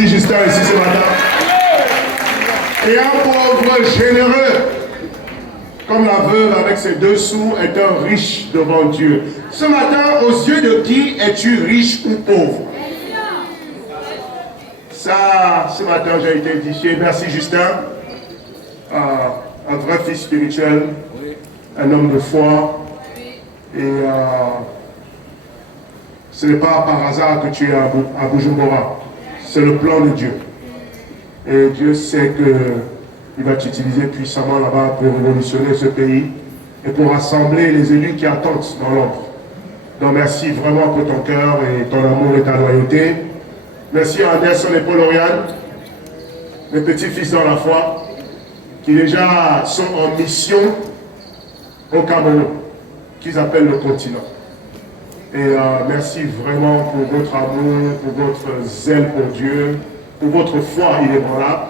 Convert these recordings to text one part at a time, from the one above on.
applaudit Justin ici ce matin. Et un pauvre généreux, comme la veuve avec ses 2 sous, est un riche devant Dieu. Ce matin, aux yeux de qui es-tu riche ou pauvre? Ça, ce matin, j'ai été édifié. Merci Justin. Un vrai fils spirituel, un homme de foi. Et ce n'est pas par hasard que tu es à Bujumbura. C'est le plan de Dieu. Et Dieu sait qu'il va t'utiliser puissamment là-bas pour révolutionner ce pays et pour rassembler les élus qui attendent dans l'ombre. Donc merci vraiment pour ton cœur et ton amour et ta loyauté. Merci à Anderson et Paul Oriane, mes petits-fils dans la foi, qui déjà sont en mission au Cameroun, qu'ils appellent le continent. Et merci vraiment pour votre amour, pour votre zèle pour Dieu, pour votre foi inébranlable.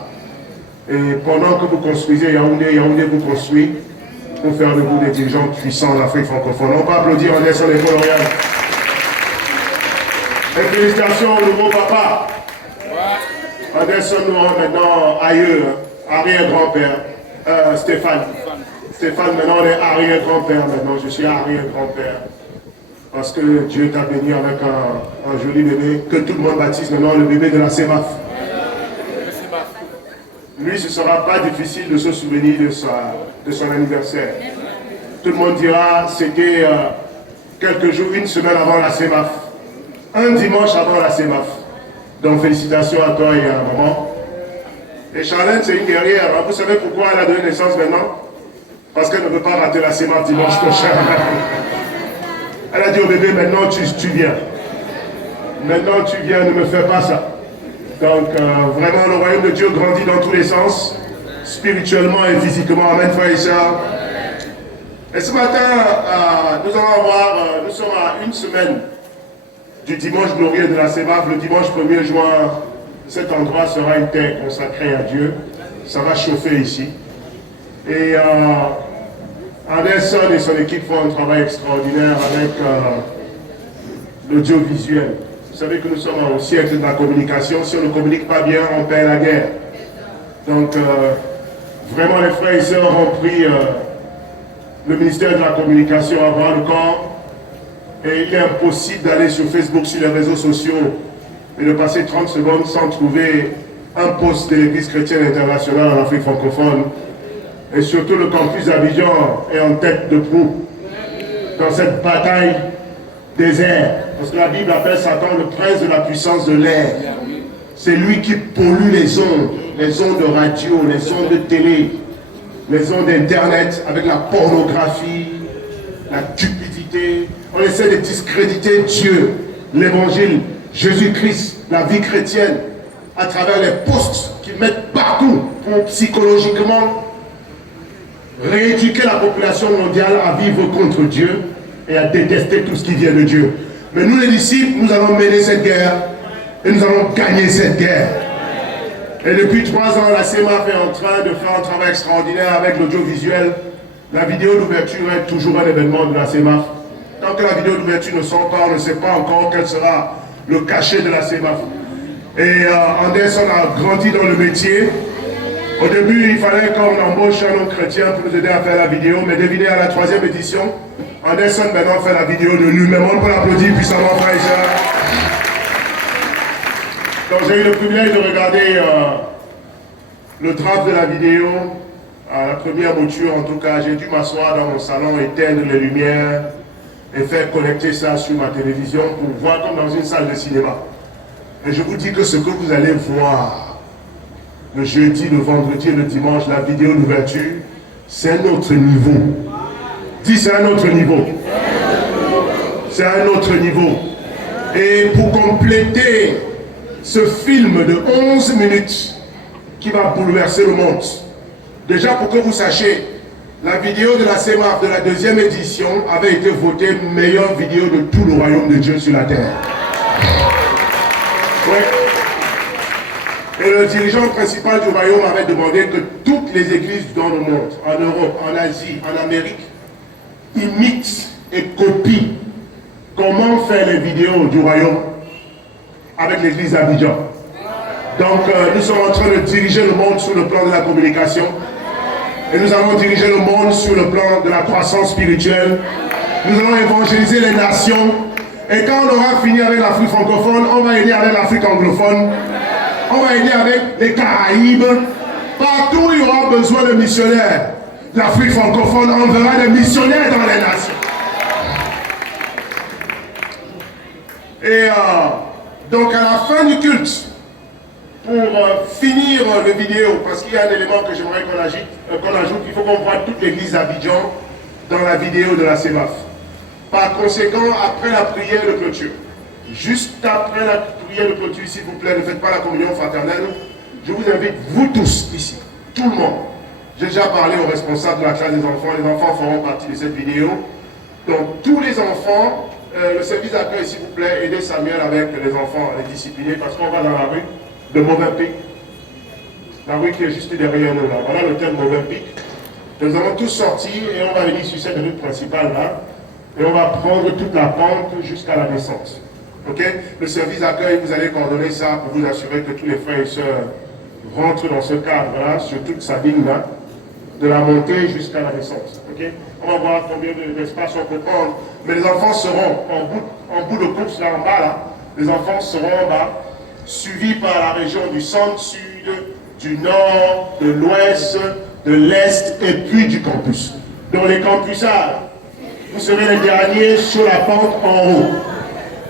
Et pendant que vous construisez Yaoundé, Yaoundé vous construit pour faire de vous des dirigeants puissants en Afrique francophone. On peut applaudir Anderson et Paul Oriane. Et félicitations au nouveau papa. Anderson nous rend maintenant ailleurs, arrière-grand-père. Stéphane. Stéphane, maintenant on est arrière-grand-père maintenant. Je suis arrière-grand-père. Parce que Dieu t'a béni avec un joli bébé, que tout le monde baptise maintenant le bébé de la CEMAF. Lui, ce ne sera pas difficile de se souvenir de son anniversaire. Tout le monde dira, c'était quelques jours, une semaine avant la CEMAF. Un dimanche avant la CEMAF. Donc félicitations à toi et à maman. Et Charlène, c'est une guerrière. Hein. Vous savez pourquoi elle a donné naissance maintenant? Parce qu'elle ne peut pas rater la CEMAF dimanche prochain. Elle a dit au bébé, maintenant tu viens. Maintenant tu viens, ne me fais pas ça. Donc vraiment, le royaume de Dieu grandit dans tous les sens, spirituellement et physiquement. Amen, frères et sœurs. Et ce matin, nous allons avoir, nous sommes à une semaine du dimanche glorieux de la CEMAF. Le dimanche 1er juin, cet endroit sera une terre consacrée à Dieu. Ça va chauffer ici. Et Anderson et son équipe font un travail extraordinaire avec l'audiovisuel. Vous savez que nous sommes au siècle de la communication. Si on ne communique pas bien, on perd la guerre. Donc, vraiment, les frères et sœurs ont pris le ministère de la communication à bras le corps. Et il est impossible d'aller sur Facebook, sur les réseaux sociaux, et de passer 30 secondes sans trouver un post de l'Église chrétienne internationale en Afrique francophone. Et surtout, le campus d'Abidjan est en tête de proue dans cette bataille des airs. Parce que la Bible appelle Satan le prince de la puissance de l'air. C'est lui qui pollue les ondes de radio, les ondes de télé, les ondes d'Internet avec la pornographie, la cupidité. On essaie de discréditer Dieu, l'Évangile, Jésus-Christ, la vie chrétienne, à travers les posts qu'ils mettent partout pour psychologiquement rééduquer la population mondiale à vivre contre Dieu et à détester tout ce qui vient de Dieu. Mais nous les disciples, nous allons mener cette guerre et nous allons gagner cette guerre. Et depuis 3 ans, la CEMAF est en train de faire un travail extraordinaire avec l'audiovisuel. La vidéo d'ouverture est toujours un événement de la CEMAF. Tant que la vidéo d'ouverture ne sort pas, on ne sait pas encore quel sera le cachet de la CEMAF. Et Anderson a grandi dans le métier. Au début, il fallait qu'on embauche un homme chrétien pour nous aider à faire la vidéo, mais devinez, à la 3e édition, Anderson maintenant fait la vidéo de lui-même. On peut l'applaudir puissamment, frère et sœur. Donc j'ai eu le privilège de regarder le draft de la vidéo, à la première mouture en tout cas. J'ai dû m'asseoir dans mon salon, éteindre les lumières et faire connecter ça sur ma télévision pour voir comme dans une salle de cinéma. Et je vous dis que ce que vous allez voir le jeudi, le vendredi et le dimanche, la vidéo d'ouverture, c'est un autre niveau. Dis, c'est un autre niveau. C'est un autre niveau. Et pour compléter ce film de 11 minutes qui va bouleverser le monde, déjà pour que vous sachiez, la vidéo de la CEMAF de la 2e édition avait été votée meilleure vidéo de tout le royaume de Dieu sur la terre. Ouais. Et le dirigeant principal du royaume avait demandé que toutes les églises dans le monde, en Europe, en Asie, en Amérique, imitent et copient comment faire les vidéos du royaume avec l'église d'Abidjan. Donc, nous sommes en train de diriger le monde sur le plan de la communication. Et nous allons diriger le monde sur le plan de la croissance spirituelle. Nous allons évangéliser les nations. Et quand on aura fini avec l'Afrique francophone, on va aider avec l'Afrique anglophone. On va aider avec les Caraïbes. Partout où il y aura besoin de missionnaires, l'Afrique francophone enverra des missionnaires dans les nations. Et donc à la fin du culte, pour finir le vidéo, parce qu'il y a un élément que j'aimerais qu'on ajoute, il faut qu'on voit toute l'église d'Abidjan dans la vidéo de la CEMAF. Par conséquent, après la prière de clôture, juste après la prière de clôture, s'il vous plaît, ne faites pas la communion fraternelle, je vous invite, vous tous ici, tout le monde. J'ai déjà parlé aux responsables de la classe des enfants, les enfants feront partie de cette vidéo. Donc tous les enfants, le service d'accueil, s'il vous plaît, aidez Samuel avec les enfants, les discipliner, parce qu'on va dans la rue de Mauvais-Pic, la rue qui est juste derrière nous là. Voilà le thème Mauvais-Pic. Nous allons tous sortir et on va venir sur cette rue principale là, et on va prendre toute la pente jusqu'à la descente. Ok? Le service d'accueil, vous allez coordonner ça pour vous assurer que tous les frères et sœurs rentrent dans ce cadre-là, sur toute sa ligne là, de la montée jusqu'à la descente. Ok? On va voir combien d'espace on peut prendre. Mais les enfants seront en bout de course là en bas là. Les enfants seront en bas, suivis par la région du centre, sud, du nord, de l'ouest, de l'est et puis du campus. Dans les campusards, vous serez les derniers sur la pente en haut.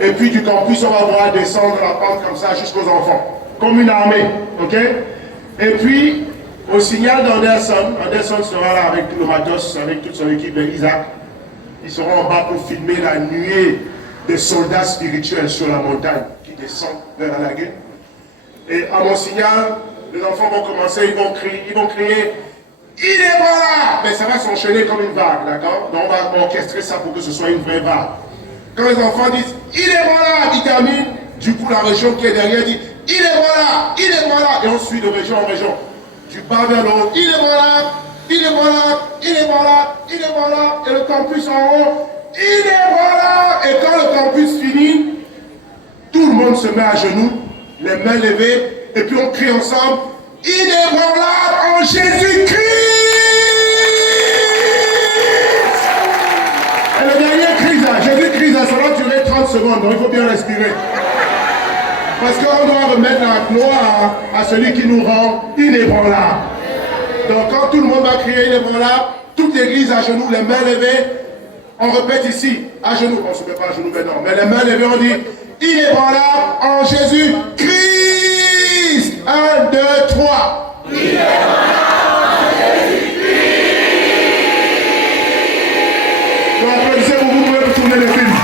Et puis du campus, on va voir descendre la pente comme ça jusqu'aux enfants. Comme une armée, ok? Et puis, au signal d'Anderson, Anderson sera là avec tout le matos, avec toute son équipe d'Isaac. Ils seront en bas pour filmer la nuée des soldats spirituels sur la montagne qui descendent vers la lagune. Et à mon signal, les enfants vont commencer, ils vont crier, il est voilà! Mais ça va s'enchaîner comme une vague, d'accord? Donc on va orchestrer ça pour que ce soit une vraie vague. Quand les enfants disent, il est voilà, ils terminent, du coup la région qui est derrière dit, il est voilà, et on suit de région en région. Du bas vers le haut, il est voilà, il est voilà, il est voilà, il est voilà, et le campus en haut, il est voilà! Et quand le campus finit, tout le monde se met à genoux, les mains levées, et puis on crie ensemble, il est voilà en Jésus-Christ! Et le dernier cri, Jésus-Christ, ça va durer 30 secondes, donc il faut bien respirer. Parce qu'on doit remettre la gloire à celui qui nous rend inébranlables. Donc quand tout le monde va crier inébranlable, toute l'église à genoux, les mains levées, on répète ici, à genoux, on ne se met pas à genoux maintenant, mais les mains levées, on dit, inébranlable en Jésus-Christ. 1, 2, 3. Inébranlable en Jésus-Christ. Donc applaudissez-vous, vous pouvez tourner les films.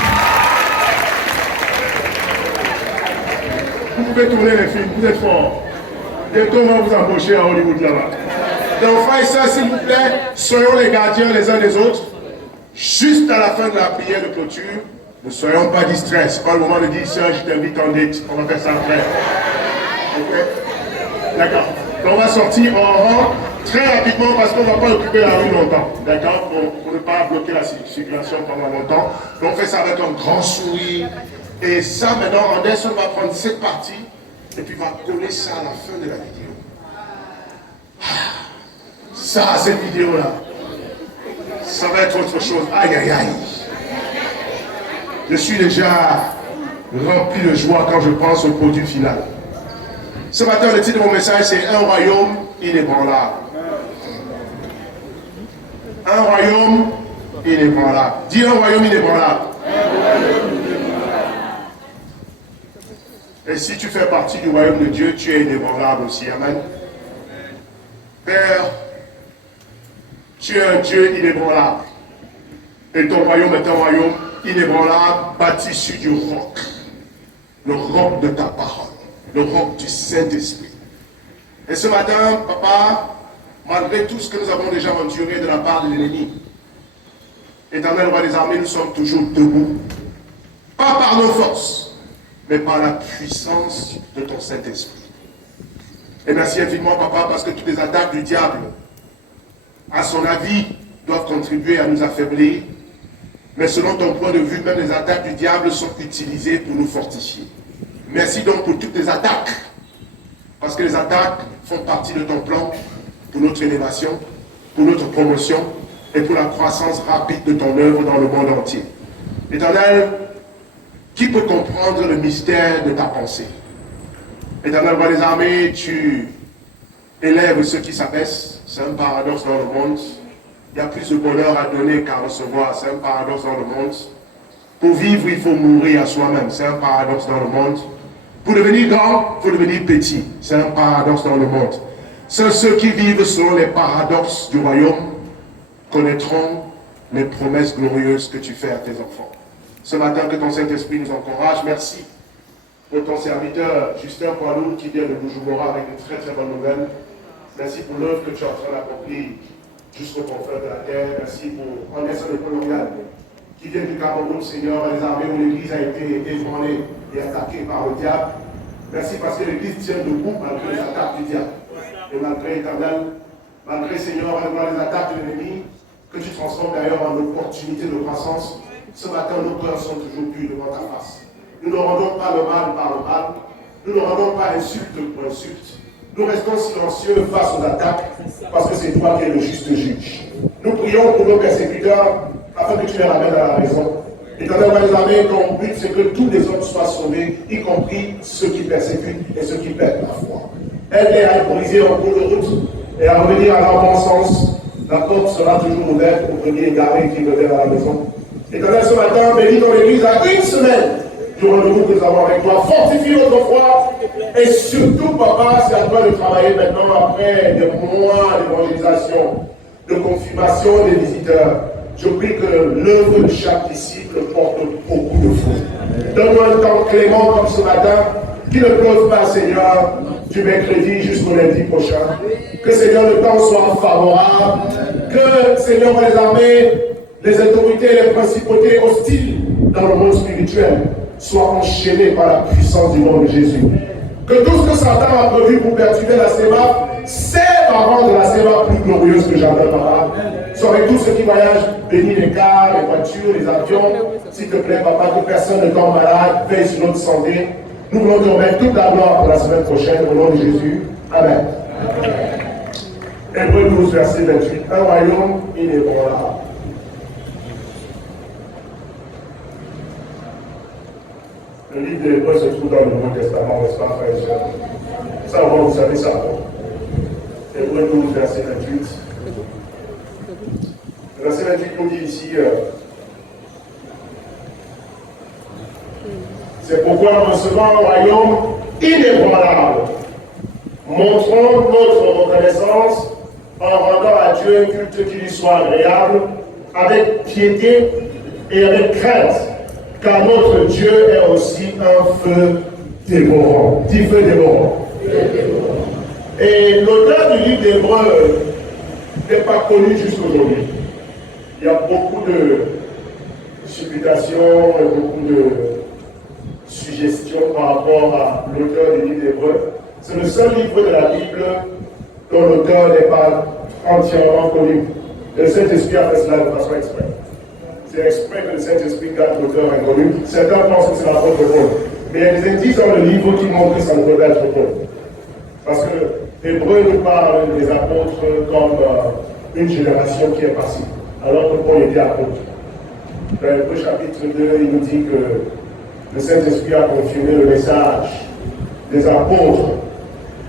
Vous pouvez tourner les films, vous êtes forts. Bientôt on va vous embaucher à Hollywood là-bas. Donc frères et sœurs, s'il vous plaît, soyons les gardiens les uns des autres. Juste à la fin de la prière de clôture, ne soyons pas distraits. Ce n'est pas le moment de dire, sœur, je t'invite en date. On va faire ça après. Ok? D'accord. Donc on va sortir en rang très rapidement parce qu'on ne va pas occuper la rue longtemps. D'accord? Pour ne pas bloquer la circulation pendant longtemps. Donc on fait ça avec un grand sourire. Et ça, maintenant, Anderson va prendre cette partie et puis va coller ça à la fin de la vidéo. Ça, cette vidéo-là, ça va être autre chose. Aïe, aïe, aïe. Je suis déjà rempli de joie quand je pense au produit final. Ce matin, le titre de mon message, c'est un royaume inébranlable. Un royaume inébranlable. Dis un royaume inébranlable. Et si tu fais partie du royaume de Dieu, tu es inébranlable aussi. Amen. Père, tu es un Dieu inébranlable. Et ton royaume est un royaume inébranlable, bâti sur du roc. Le roc de ta parole. Le roc du Saint-Esprit. Et ce matin, papa, malgré tout ce que nous avons déjà enduré de la part de l'ennemi, Éternel roi des armées, nous sommes toujours debout. Pas par nos forces, mais par la puissance de ton Saint-Esprit. Et merci infiniment, papa, parce que toutes les attaques du diable, à son avis, doivent contribuer à nous affaiblir. Mais selon ton point de vue, même les attaques du diable sont utilisées pour nous fortifier. Merci donc pour toutes les attaques Parce que les attaques font partie de ton plan pour notre élévation, pour notre promotion et pour la croissance rapide de ton œuvre dans le monde entier. Éternel, qui peut comprendre le mystère de ta pensée? Éternel, roi des armées, tu élèves ceux qui s'abaissent. C'est un paradoxe dans le monde. Il y a plus de bonheur à donner qu'à recevoir. C'est un paradoxe dans le monde. Pour vivre, il faut mourir à soi-même. C'est un paradoxe dans le monde. Pour devenir grand, il faut devenir petit. C'est un paradoxe dans le monde. Seuls ceux qui vivent selon les paradoxes du royaume connaîtront les promesses glorieuses que tu fais à tes enfants. Ce matin, que ton Saint-Esprit nous encourage. Merci pour ton serviteur Justin Poilou qui vient de Bujumbura avec une très très bonne nouvelle. Merci pour l'œuvre que tu es en train d'accomplir jusqu'au confins de la terre. Merci pour Anderson et Colonial qui vient du Cameroun, Seigneur, les armées où l'Église a été ébranlée et attaquée par le diable. Merci parce que l'Église tient debout malgré les attaques du diable. Et malgré Éternel, malgré Seigneur, les attaques de l'ennemi, que tu transformes d'ailleurs en opportunité de croissance. Ce matin, nos cœurs sont toujours purs devant ta face. Nous ne rendons pas le mal par le mal. Nous ne rendons pas insulte pour insulte. Nous restons silencieux face aux attaques parce que c'est toi qui es le juste juge. Nous prions pour nos persécuteurs afin que tu les ramènes à la raison. Éternel, roi des armées, ton but c'est que tous les hommes soient sauvés, y compris ceux qui persécutent et ceux qui perdent la foi. Aide-les à briser en cours de route et à revenir à leur bon sens. La porte sera toujours ouverte pour venir égarer qui reviennent à la maison. Éternel, ce matin, bénis ton Église à une semaine du rendez-vous que nous avons avec toi. Fortifie notre foi et surtout, papa, c'est à toi de travailler maintenant après des mois d'évangélisation, de confirmation des visiteurs. Je prie que l'œuvre de chaque disciple porte beaucoup de fruits. Donne-nous un temps clément comme ce matin, qui ne pleuve pas, Seigneur, du mercredi jusqu'au lundi prochain. Que, Seigneur, le temps soit favorable. Que, Seigneur, les armées, les autorités, les principautés hostiles dans le monde spirituel soient enchaînées par la puissance du nom de Jésus. Que tout ce que Satan a prévu pour perturber la SEMA serve à rendre la SEMA plus glorieuse que jamais, papa. Soyez tous ceux qui voyagent, bénis les cars, les voitures, les avions. S'il te plaît, papa, que personne ne tombe malade, veille sur notre santé. Nous voulons te remettre toute la gloire pour la semaine prochaine, au nom de Jésus. Amen. Hébreux 12, verset 28. Un royaume inébranlable. Le livre des Hébreux se trouve dans le Nouveau Testament, n'est-ce pas, frères et sœurs? Ça, au moins, vous savez ça. Hébreux 12, verset 28. Le verset 28 nous dit ici c'est pourquoi nous recevons un royaume inébranlable. Montrons notre reconnaissance en rendant à Dieu un culte qui lui soit agréable, avec piété et avec crainte, car notre Dieu est aussi un feu dévorant. Dit feu dévorant. Et l'auteur du livre d'Hébreux n'est pas connu jusqu'aujourd'hui. Il y a beaucoup de supputations et beaucoup de suggestions par rapport à l'auteur du livre d'Hébreux. C'est le seul livre de la Bible dont l'auteur n'est pas entièrement connu. Le Saint-Esprit a fait cela de façon exprès. C'est exprès que le Saint-Esprit garde l'auteur inconnu. Certains pensent que c'est l'apôtre Paul. Mais il y a des indices dans le livre qui montrent que ça ne peut pas être Paul. Parce que l'Hébreu nous parle des apôtres comme une génération qui est passée, alors que Paul était apôtre. Dans l'Hébreu chapitre 2, il nous dit que le Saint-Esprit a confirmé le message des apôtres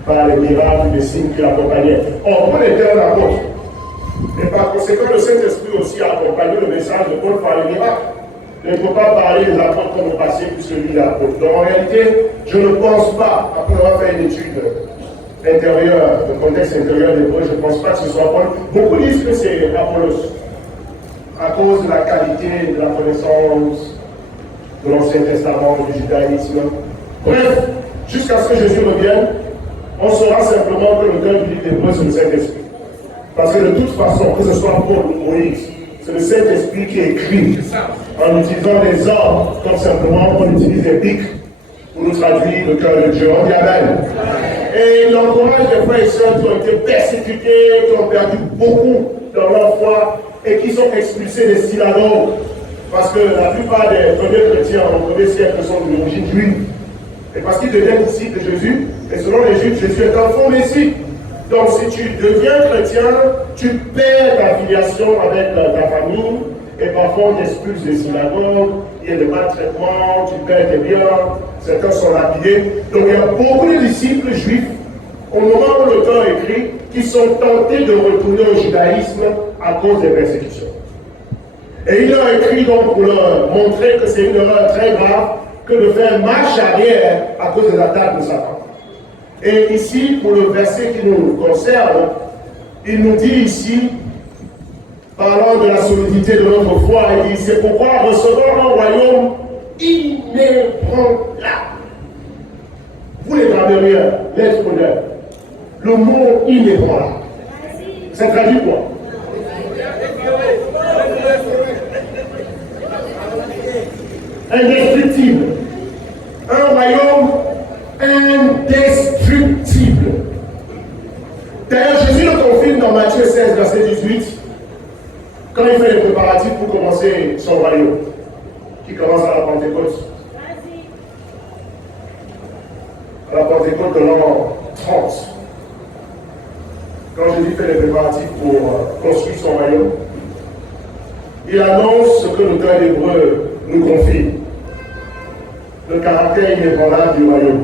par les miracles, les signes qui l'accompagnaient. Or, Paul était un apôtre. Et par conséquent, le Saint-Esprit aussi a accompagné le message de Paul par les miracles. Il ne faut pas parler des apôtres comme au passé, puisque lui est apôtre. Donc, en réalité, je ne pense pas, après avoir fait une étude intérieure, le contexte intérieur des Hébreux, je ne pense pas que ce soit Paul. Beaucoup disent que c'est Apollos, à cause de la qualité de la connaissance de l'Ancien Testament, du judaïsme. Bref, jusqu'à ce que Jésus revienne, on saura simplement que l'auteur du livre d'Hébreux, c'est le Saint-Esprit. Parce que de toute façon, que ce soit Paul ou Moïse, c'est le Saint-Esprit qui écrit en utilisant des ordres, comme simplement on utilise des pics pour nous traduire le cœur de Dieu. On dit Amen. Et il encourage les frères et sœurs qui ont été persécutés, qui ont perdu beaucoup dans leur foi et qui sont expulsés des synagogues. Parce que la plupart des premiers chrétiens au premier siècle sont d'origine juive. Et parce qu'ils deviennent disciples de Jésus, et selon les Juifs, Jésus est un faux Messie. Donc si tu deviens chrétien, tu perds ta filiation avec ta famille, et parfois on t'expulse des synagogues, il y a des maltraitements, tu perds tes biens, certains sont lapidés. Donc il y a beaucoup de disciples juifs, au moment où l'auteur écrit, qui sont tentés de retourner au judaïsme à cause des persécutions. Et il leur écrit donc pour leur montrer que c'est une erreur très grave que de faire marche arrière à cause des attaques de Satan. Et ici, pour le verset qui nous concerne, il nous dit ici, parlant de la solidité de notre foi, il dit, c'est pourquoi recevons un royaume inébranlable. Vous les grammairiens, l'explorateur, le mot inébranlable, ça traduit quoi? Indestructible. Un royaume indestructible. D'ailleurs, Jésus le confirme dans Matthieu 16, verset 18, quand il fait les préparatifs pour commencer son royaume, qui commence à la Pentecôte. À la Pentecôte de l'an 30. Quand Jésus fait les préparatifs pour construire son royaume, il annonce ce que le cœur d'Hébreu nous confie. Le caractère inébranlable du royaume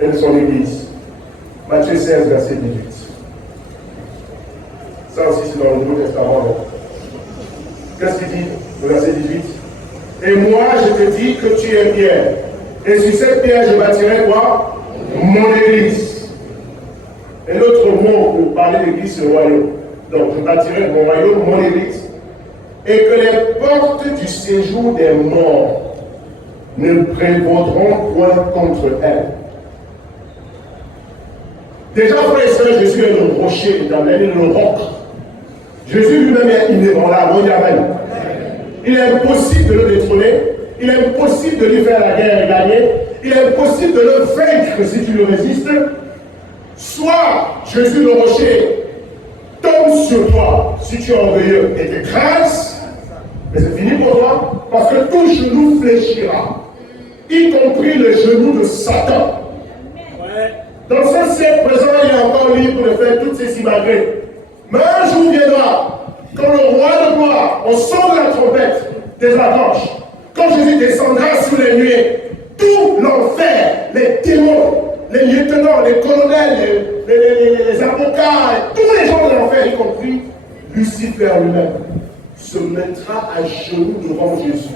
et de son Église. Matthieu 16, verset 18. Ça aussi, c'est dans le Nouveau Testament. Qu'est-ce qu'il dit, le verset 18? Et moi, je te dis que tu es Pierre. Et sur cette pierre, je bâtirai quoi? Mon Église. Et l'autre mot pour parler d'Église, c'est le royaume. Donc, je bâtirai mon royaume, mon Église. Et que les portes du séjour des morts ne prévaudront point contre elle. Déjà, frère et sœurs, Jésus est le rocher éternel, il est le roc. Jésus lui-même est inébranlable, on y amène. Il est impossible de le détrôner, il est impossible de lui faire la guerre et gagner, il est impossible de le vaincre si tu le résistes. Soit Jésus le rocher tombe sur toi si tu es orgueilleux et t'écrases, mais c'est fini pour toi, parce que tout genou fléchira, y compris le genou de Satan. Dans ce siècle présent, il est encore libre de faire toutes ces simagrées. Mais un jour viendra, quand le roi de gloire, au son de la trompette des archanges, quand Jésus descendra sur les nuées, tout l'enfer, les démons, les lieutenants, les colonels, les avocats, tous les gens de l'enfer, y compris Lucifer lui-même, se mettra à genoux devant Jésus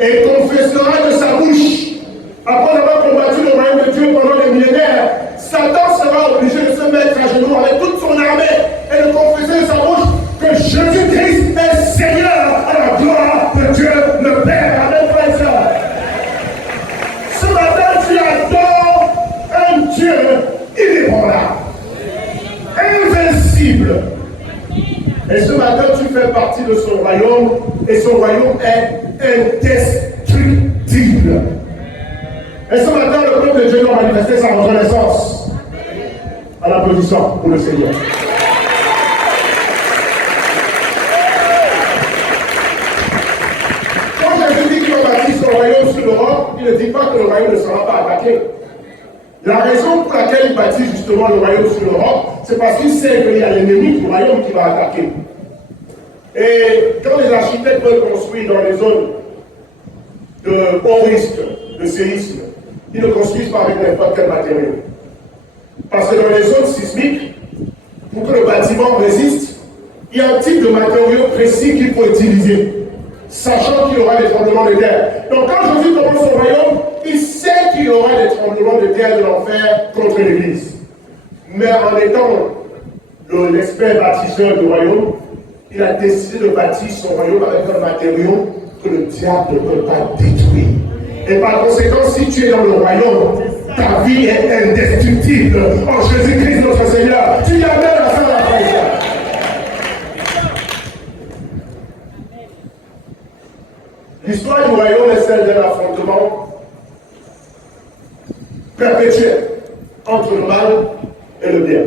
et confessera de sa bouche, après avoir combattu le royaume de Dieu pendant des millénaires, Satan sera obligé de se mettre à genoux avec toute son armée et de confesser de sa bouche que Jésus-Christ est Seigneur à la gloire de Dieu le Père. Amen, frères et sœurs. Ce matin, tu adores un Dieu inébranlable, invincible. Et ce matin, tu fais partie de son royaume, et son royaume est indestructible. Et ce matin, le peuple de Dieu doit manifester sa reconnaissance. À l'applaudissement pour le Seigneur. Quand Jésus dit qu'il va bâtir son royaume sur l'Europe, il ne dit pas que le royaume ne sera pas attaqué. La raison pour laquelle il bâtit justement le royaume sur l'Europe, c'est parce qu'il sait qu'il y a l'ennemi du royaume qui va attaquer. Et quand les architectes veulent construire dans les zones de haut risque, de séisme, ils ne construisent pas avec n'importe quel matériau. Parce que dans les zones sismiques, pour que le bâtiment résiste, il y a un type de matériau précis qu'il faut utiliser, sachant qu'il y aura des tremblements de terre. Donc quand Jésus commence son royaume, il sait qu'il y aura des tremblements de terre de l'enfer contre l'Église. Mais en étant l'expert bâtisseur du royaume, il a décidé de bâtir son royaume avec un matériau que le diable ne peut pas détruire. Et par conséquent, si tu es dans le royaume, ta vie est indestructible. En Jésus-Christ notre Seigneur, tu y amènes à ça la frère. L'histoire du royaume est celle d'un affrontement perpétuel entre le mal et le bien.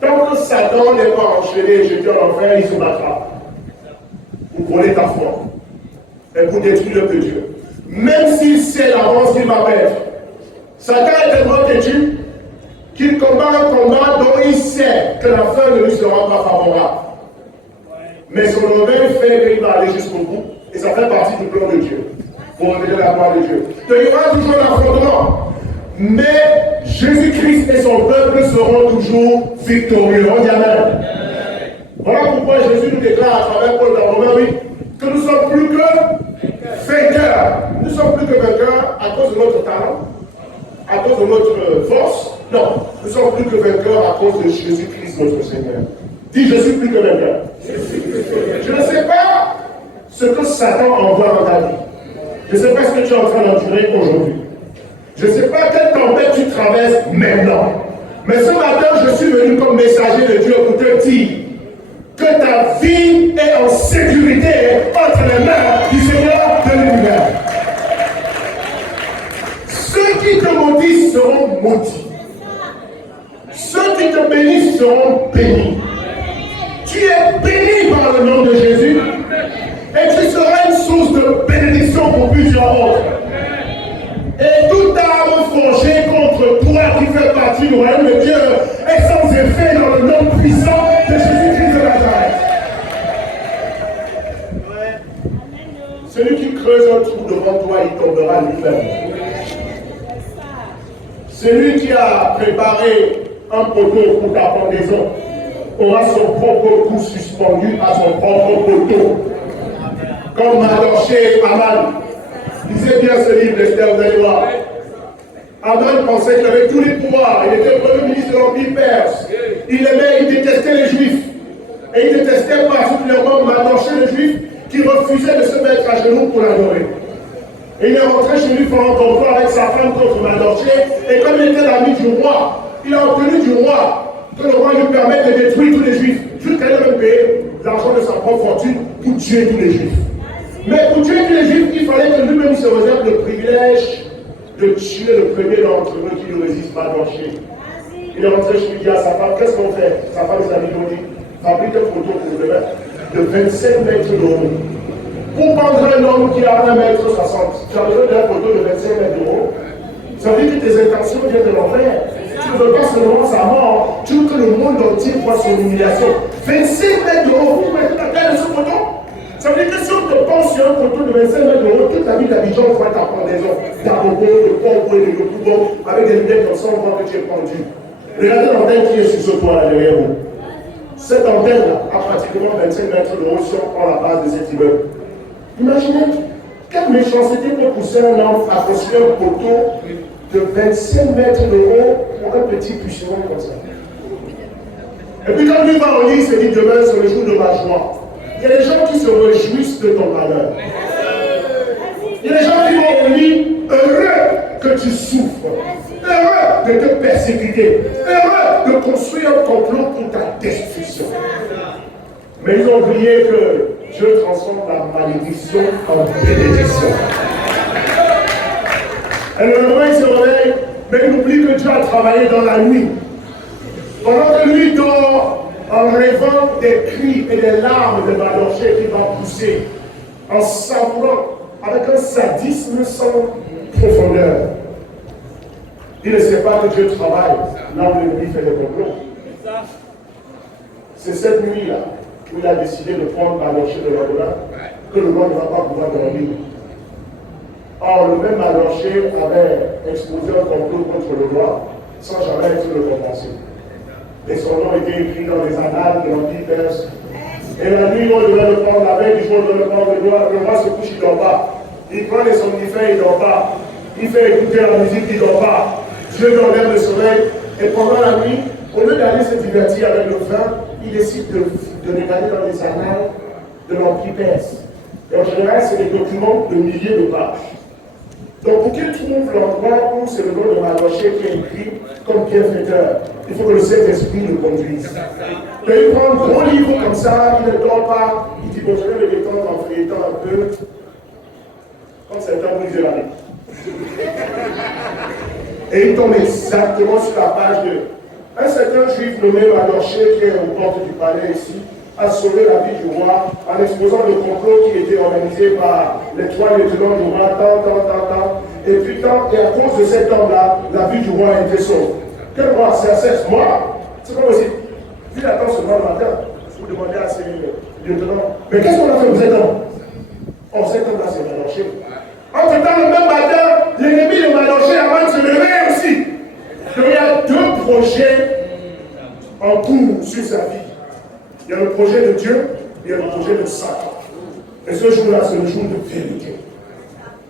Tant que Satan n'est pas enchaîné et jeté en enfer, il se battra pour voler ta foi et pour détruire le Dieu. Même s'il sait l'avance qu'il va perdre, Satan est tellement têtu qu'il combat un combat dont il sait que la fin ne lui sera pas favorable. Mais son orgueil fait qu'il va aller jusqu'au bout, et ça fait partie du plan de Dieu, pour révéler la gloire de Dieu. Donc il y aura toujours un affrontement, mais Jésus-Christ et son peuple seront toujours victorieux. On dit Amen. Voilà pourquoi Jésus nous déclare à travers Paul dans Romains 8 que nous ne sommes plus que vainqueurs. Nous ne sommes plus que vainqueurs à cause de notre talent, à cause de notre force. Non, nous ne sommes plus que vainqueurs à cause de Jésus-Christ notre Seigneur. Dis, je suis plus que vainqueur. Je ne sais pas ce que Satan envoie dans ta vie. Je ne sais pas ce que tu es en train d'endurer aujourd'hui. Je ne sais pas quelle tempête tu traverses maintenant. Mais ce matin, je suis venu comme messager de Dieu pour te dire que ta vie est en sécurité entre les mains du Seigneur de l'univers. Ceux qui te maudissent seront maudits. Ceux qui te bénissent seront bénis. Tu es béni par le nom de Jésus et tu seras une source de bénédiction pour plusieurs autres. Et toute arme forgée contre toi qui fait partie du royaume de Dieu est sans effet dans le nom puissant de Jésus-Christ de Nazareth. Celui qui creuse un trou devant toi, il tombera lui-même. Celui qui a préparé un poteau pour ta pendaison aura son propre coup suspendu à son propre poteau. Comme Mardochée et Aman. Lisez bien ce livre d'Esther, vous allez voir. Aman pensait qu'il avait tous les pouvoirs. Il était le premier ministre de l'Empire perse. Il aimait, il détestait les Juifs. Et il détestait particulièrement Mardochée le Juif qui refusait de se mettre à genoux pour l'adorer. Et il est rentré chez lui pour un complot avec sa femme contre Mardochée. Et comme il était l'ami du roi, il a obtenu du roi que le roi lui permette de détruire tous les Juifs. Jusqu'à même payer l'argent de sa propre fortune pour tuer tous les Juifs. Mais pour tuer tous les Juifs, il fallait que lui-même se réserve le privilège de tuer le premier d'entre eux qui ne résiste pas d'encher. Il est rentré chez lui, il dit à sa femme, qu'est-ce qu'on fait? Sa femme les amis lui ont dit, fabrique un photo pour le mettre de 25 mètres de haut. Pour prendre un homme qui a 1 mètre 60, tu as besoin d'un photo de 25 mètres de haut. Ça veut dire que tes intentions viennent de l'enfer. Tu ne veux pas seulement sa mort, tu veux que le monde entier voit son humiliation. 25 mètres de haut, vous mettez la taille de ce photo. Ça veut dire que si on te pense sur un photo de 25 mètres de haut, toute la vie d'Abidjan voit ta pendaison, d'Agogo, de Congo et de Yopougo, avec des lunettes comme ça, on voit que tu es pendu. Regardez l'antenne qui est sur ce toit là derrière vous. Cette antenne-là a pratiquement 25 mètres de haut si on prend la base de cet immeuble. Imaginez quelle méchanceté peut pousser un homme à construire un poteau de 25 mètres de haut pour un petit puissant comme ça. Et puis quand lui va au lit, il se dit demain c'est le jour de ma joie. Il y a des gens qui se réjouissent de ton malheur. Il y a des gens qui vont au lit heureux que tu souffres, heureux de te persécuter, heureux de construire un complot pour ta destruction. Mais ils ont oublié que Dieu transforme la malédiction en bénédiction. Et le lendemain, il se réveille, mais il oublie que Dieu a travaillé dans la nuit. Pendant que lui dort, en rêvant des cris et des larmes de Mardochée qui va pousser, en sanglant, avec un sadisme sans profondeur. Il ne sait pas que Dieu travaille là où l'ennemi fait des complots. C'est cette nuit-là où il a décidé de prendre Mardochée de l'Agola, que le roi ne va pas pouvoir dormir. Or, le même Mardochée avait exposé un complot contre le roi sans jamais être récompensé. Et son nom était écrit dans les annales de l'Empire perse. Et la nuit, on devait le prendre, la veille du jour, on devait le prendre, le roi se couche, il ne dort pas. Il prend les somnifères, il ne dort pas. Il fait écouter la musique, il ne dort pas. Dieu donne le sommeil. Et pendant la nuit, au lieu d'aller se divertir avec le vin, il décide de regarder dans les annales de l'Empire perse. Et en général, c'est des documents de milliers de pages. Donc, pour qu'il trouve l'endroit où c'est le nom de Mardochée qui est écrit comme bienfaiteur, il faut que le Saint-Esprit le conduise. Donc, il prend un gros livre comme ça, il ne dort pas, il dit bon, je vais me détendre en feuilletant un peu, comme certains brisent la vie. Et il tombe exactement sur la page de un certain juif nommé Mardochée, qui est aux portes du palais ici, a sauvé la vie du roi en exposant le complot qui était organisé par les 3 lieutenants du roi, tant. Et puis, et à cause de cet homme-là, la vie du roi a été sauve. Quel roi? C'est Assès. Moi? C'est pas possible. Puis il attend ce roi le matin. Vous demandez à ses lieutenants, mais qu'est-ce qu'on a fait pour cet homme? Oh, cet homme-là, c'est Malanché. Entre-temps, le même matin, l'ennemi de Malanché avant de se lever aussi. Donc, il y a deux projets en cours sur sa vie. Il y a le projet de Dieu, et il y a le projet de Satan. Et ce jour-là, c'est le jour de vérité.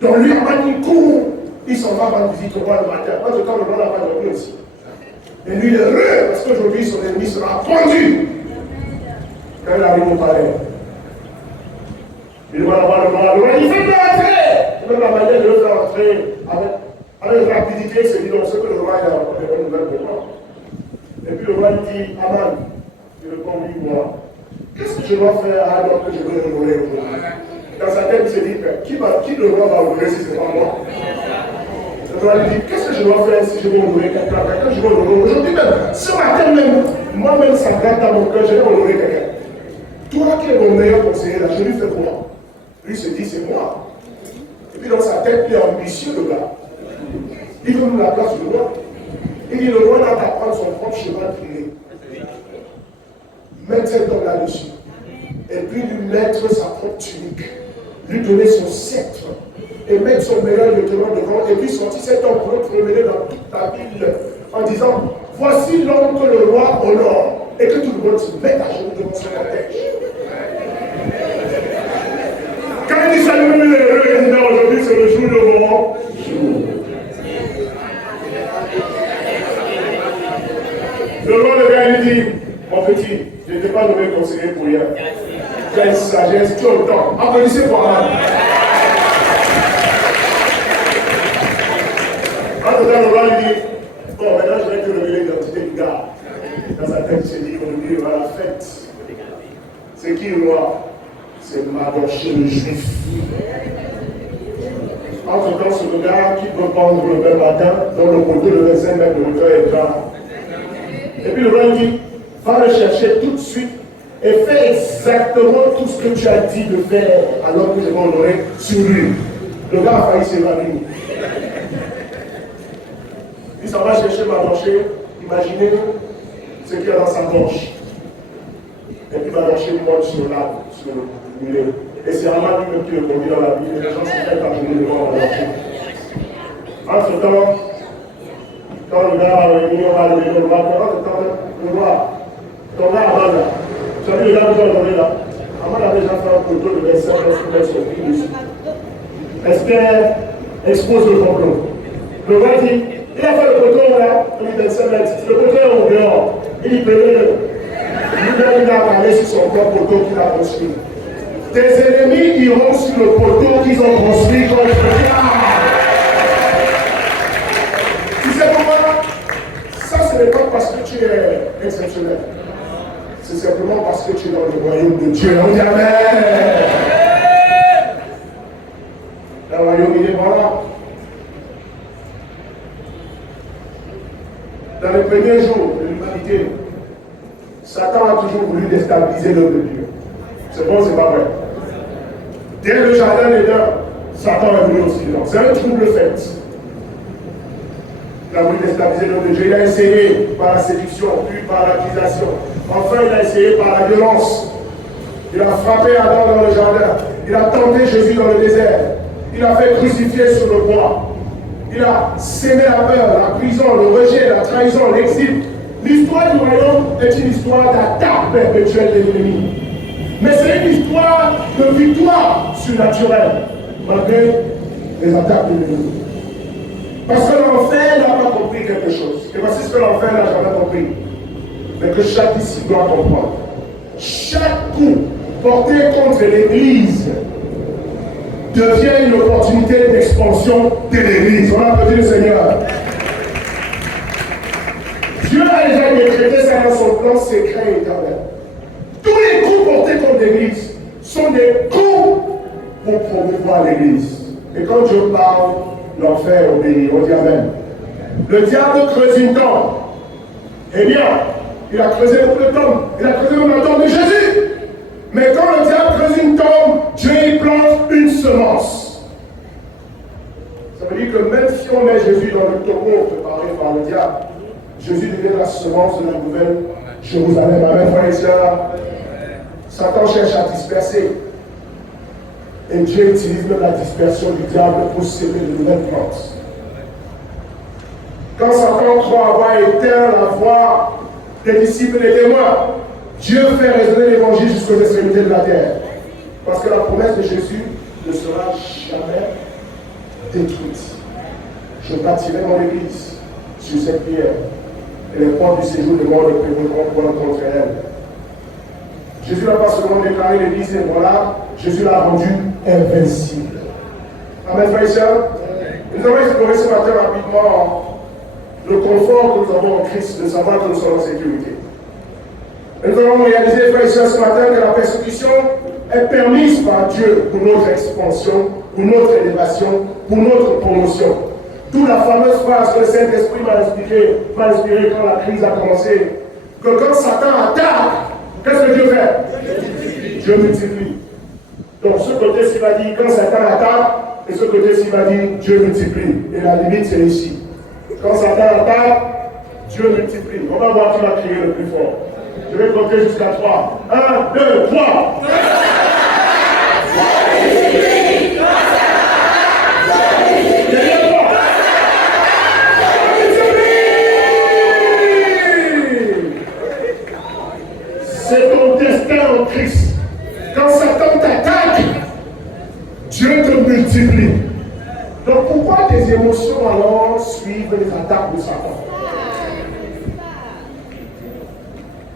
Donc lui, avant qu'il court, il s'en va rendre visite au roi le matin. Entre-temps, le roi n'a pas dormi aussi. Et lui, il est heureux, parce qu'aujourd'hui, son ennemi sera pendu. Quand il arrive au palais, il va voir le roi. Le roi, il fait entrer. Même la manière de le faire entrer avec rapidité, c'est dit donc ce que le roi a une bonne nouvelle pour moi. Et puis le roi lui dit, Aman, il répond, oui, moi. Qu'est-ce que je dois faire alors que je veux honorer aujourd'hui? Dans sa tête, il se dit, qui le roi va honorer si ce n'est pas moi? Le roi lui dit, qu'est-ce que je dois faire si je veux honorer quelqu'un? Quelqu'un, je veux honorer aujourd'hui même. Ce matin même, moi-même, ça gratte dans mon cœur, je vais honorer quelqu'un. Toi qui es mon meilleur conseiller, là, je lui fais quoi? Lui se dit, c'est moi. Et puis dans sa tête, il est ambitieux, le gars. Il veut nous la place du roi. Il dit, le roi n'a qu'à prendre son propre cheval privé. Mettre cet homme là-dessus. Et puis lui mettre sa propre tunique. Lui donner son sceptre. Et mettre son meilleur lieutenant devant. Et puis sortir cet homme pour le promener dans toute ta ville. En disant, voici l'homme que le roi honore. Et que tout le monde se mette à genoux devant son cortège. Quand il dit salut, il est heureux. Il dit, non, aujourd'hui c'est le jour de mon jour. Le roi de gars lui dit, mon petit, je ne t'ai pas nommé conseiller pour rien. Tu as une sagesse, tu as le temps. Applaudissez pour moi. Entre-temps, le roi lui dit, bon, maintenant je vais te révéler l'identité du gars. Dans sa tête, il se dit, aujourd'hui, il y aura la fête. C'est qui le roi? C'est Mardochée le juif. Entre-temps, c'est le gars qui peut prendre le même matin, dont le poteau de 25 mètres de hauteur est grand. Et puis le roi dit, va le chercher tout de suite et fais exactement tout ce que tu as dit de faire alors que je vais honorer sur lui. Le gars a failli s'évanouir. Il s'en va chercher Mardochée, imaginez ce qu'il y a dans sa manche. Et puis Mardochée monte sur l'arbre, sur le mulet. Et c'est vraiment lui-même qui le conduit dans la vie. Et les gens se mettent à genoux devant Mardochée. Entre-temps, quand le gars a réuni, on va lever le roi. Pendant ce temps, le roi, ton gars avant là, tu as vu le gars que tu as donné là? Avant, il a déjà fait un poteau de 25 mètres pour mettre son pied dessus. Esther expose le complot. Le roi dit, il a fait le poteau là, il dit 25 mètres. Le poteau est au dehors. Il peut le. Lui-même, il a parlé sur son propre poteau qu'il a construit. Tes ennemis iront sur le poteau qu'ils ont construit contre toi. Ce n'est pas parce que tu es exceptionnel. C'est simplement parce que tu es dans le royaume de Dieu. On dit Amen. Le royaume, il est voilà. Dans les premiers jours de l'humanité, Satan a toujours voulu déstabiliser l'œuvre de Dieu. C'est bon, c'est pas vrai. Dès le jardin d'Éden, Satan est venu aussi dedans. C'est un trouble fait. Il a voulu déstabiliser l'homme de Dieu. Il a essayé par la séduction, puis par l'accusation. Enfin, il a essayé par la violence. Il a frappé Adam dans le jardin. Il a tenté Jésus dans le désert. Il a fait crucifier sur le bois. Il a sémé la peur, la prison, le rejet, la trahison, l'exil. L'histoire du royaume est une histoire d'attaque perpétuelle de l'ennemi. Mais c'est une histoire de victoire surnaturelle, malgré les attaques de l'ennemi. Parce que l'enfer n'a pas compris quelque chose. Et voici ce que l'enfer n'a jamais compris. Mais que chaque disciple doit comprendre. Chaque coup porté contre l'Église devient une opportunité d'expansion de l'Église. On applaudit le Seigneur. Dieu a déjà décrété ça dans son plan secret et éternel. Tous les coups portés contre l'Église sont des coups pour promouvoir l'Église. Et quand Dieu parle, l'enfer obéit. On dit Amen. Le diable creuse une tombe. Eh bien, il a creusé beaucoup de tombes. Il a creusé même la tombe de Jésus. Mais quand le diable creuse une tombe, Dieu y plante une semence. Ça On dit que même si on met Jésus dans le taureau préparé par le diable, Jésus devient la semence de la nouvelle Jérusalem. Amen, frères et sœurs. Satan cherche à disperser. Et Dieu utilise même la dispersion du diable pour semer de nouvelles plantes. Quand Satan croit avoir éteint la voix des disciples et des témoins, Dieu fait résonner l'évangile jusqu'aux extrémités de la terre. Parce que la promesse de Jésus ne sera jamais détruite. Je bâtirai mon église sur cette pierre, et les portes du séjour de mort ne prévaudront point contre elle. Jésus n'a pas seulement déclaré l'église, et voilà, Jésus l'a rendu invincible. Amen, frères et sœurs. Nous allons explorer ce matin rapidement le confort que nous avons en Christ, de savoir que nous sommes en sécurité. Et nous allons réaliser, frères et sœurs, ce matin que la persécution est permise par Dieu pour notre expansion, pour notre élévation, pour notre promotion. D'où la fameuse phrase que le Saint-Esprit m'a inspiré quand la crise a commencé, que quand Satan attaque, qu'est-ce que Dieu fait? Dieu multiplie. Donc ce côté-ci va dire quand Satan attaque, et ce côté-ci va dire Dieu multiplie. Et la limite c'est ici. Quand Satan attaque, Dieu multiplie. On va voir qui va crier le plus fort. Je vais compter jusqu'à 3. 1, 2, 3. C'est ton destin en Christ. Quand Satan t'attaque, Dieu te multiplie. Donc pourquoi tes émotions alors suivent les attaques de Satan?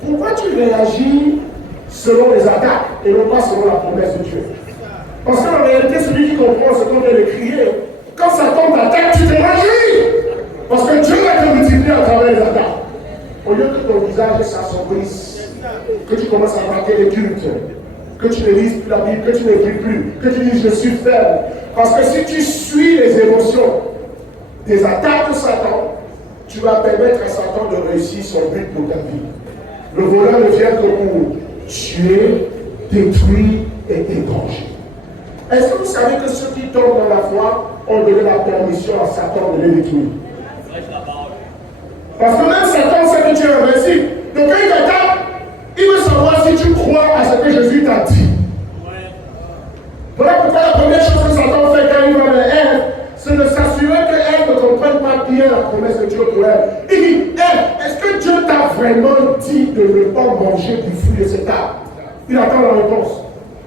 Pourquoi tu réagis selon les attaques et non pas selon la promesse de Dieu? Parce qu'en réalité, celui qui comprend ce qu'on vient de crier, quand Satan t'attaque, tu te réjouis. Parce que Dieu va te multiplier à travers les attaques. Au lieu que ton visage s'assombrisse, que tu commences à marquer les cultes, que tu ne lises plus la Bible, que tu ne pries plus, que tu dis je suis faible. Parce que si tu suis les émotions des attaques de Satan, tu vas permettre à Satan de réussir son but pour ta vie. Le voleur ne vient que pour tuer, détruire et égorger. Est-ce que vous savez que ceux qui tombent dans la foi ont donné la permission à Satan de les détruire? Parce que même Satan sait que tu es invincible. Donc quand il t'attaque, il veut savoir si tu crois à ce que Jésus t'a dit. Voilà pourquoi la première chose que Satan fait quand il va vers elle, c'est de s'assurer qu'elle ne comprenne pas bien la promesse de Dieu pour elle. Il dit, est-ce que Dieu t'a vraiment dit de ne pas manger du fruit de cet arbre? Il attend la réponse.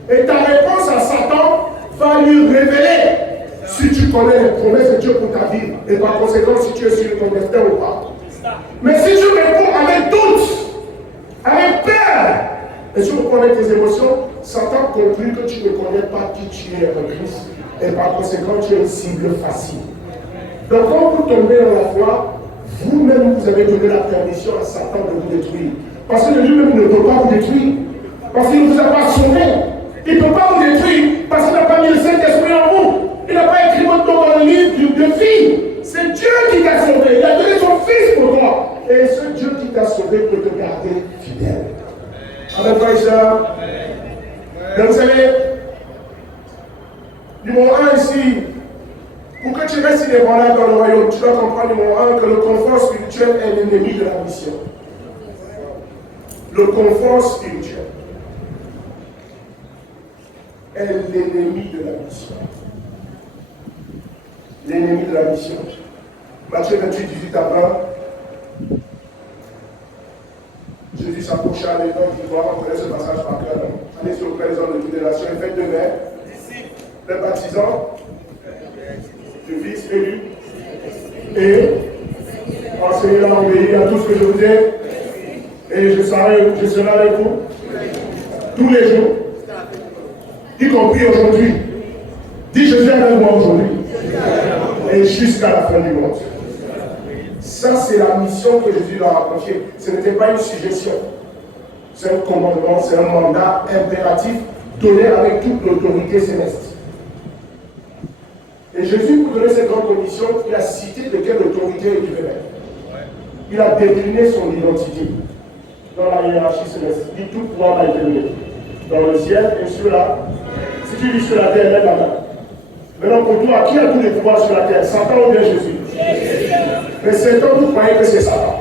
Et ta réponse à Satan va lui révéler si tu connais les promesses de Dieu pour ta vie et par conséquent si tu es sur ton destin ou pas. Mais si tu réponds avec doute, avec peur, et si tu connais tes émotions, Satan conclut que tu ne connais pas qui tu es en Christ et par conséquent tu es une cible facile. Donc quand vous tombez dans la foi, vous-même vous avez donné la permission à Satan de vous détruire. Parce que lui-même ne peut pas vous détruire. Parce qu'il ne vous a pas sauvé. Il ne peut pas vous détruire parce qu'il n'a pas mis le Saint-Esprit en vous. Il n'a pas écrit votre nom dans le livre de vie. C'est Dieu qui t'a sauvé. Il a donné son Fils pour toi. Et ce Dieu qui t'a sauvé peut te garder fidèle. Amen, frères et sœurs. Donc vous savez, numéro 1 ici, pour que tu restes indépendant dans le royaume, tu dois comprendre numéro 1 que le confort spirituel est l'ennemi de la mission. Le confort spirituel est l'ennemi de la mission. L'ennemi de la mission. Matthieu 28, 18 à 20. Jésus s'approcha des gens qui voient, on connaît ce passage par cœur. Allez sur le présent de toutes les nations et faites de même. Les baptisants du Fils élu et enseignez à obéir à tout ce que je vous ai. Et je serai avec vous tous les jours, y compris aujourd'hui. Dis je suis avec moi aujourd'hui et jusqu'à la fin du monde. Ça, c'est la mission que Jésus leur a confiée. Ce n'était pas une suggestion. C'est un commandement, c'est un mandat impératif donné avec toute l'autorité céleste. Et Jésus, pour donner cette grande commission, il a cité de quelle autorité il venait. Il a décliné son identité dans la hiérarchie céleste. Il dit tout pouvoir m'a été donné. Dans le ciel et sur la. Si tu vis sur la terre, lève la main. Maintenant, pour toi, qui a tous les pouvoirs sur la terre? Satan ou bien Jésus? Mais Satan, vous croyez que c'est Satan?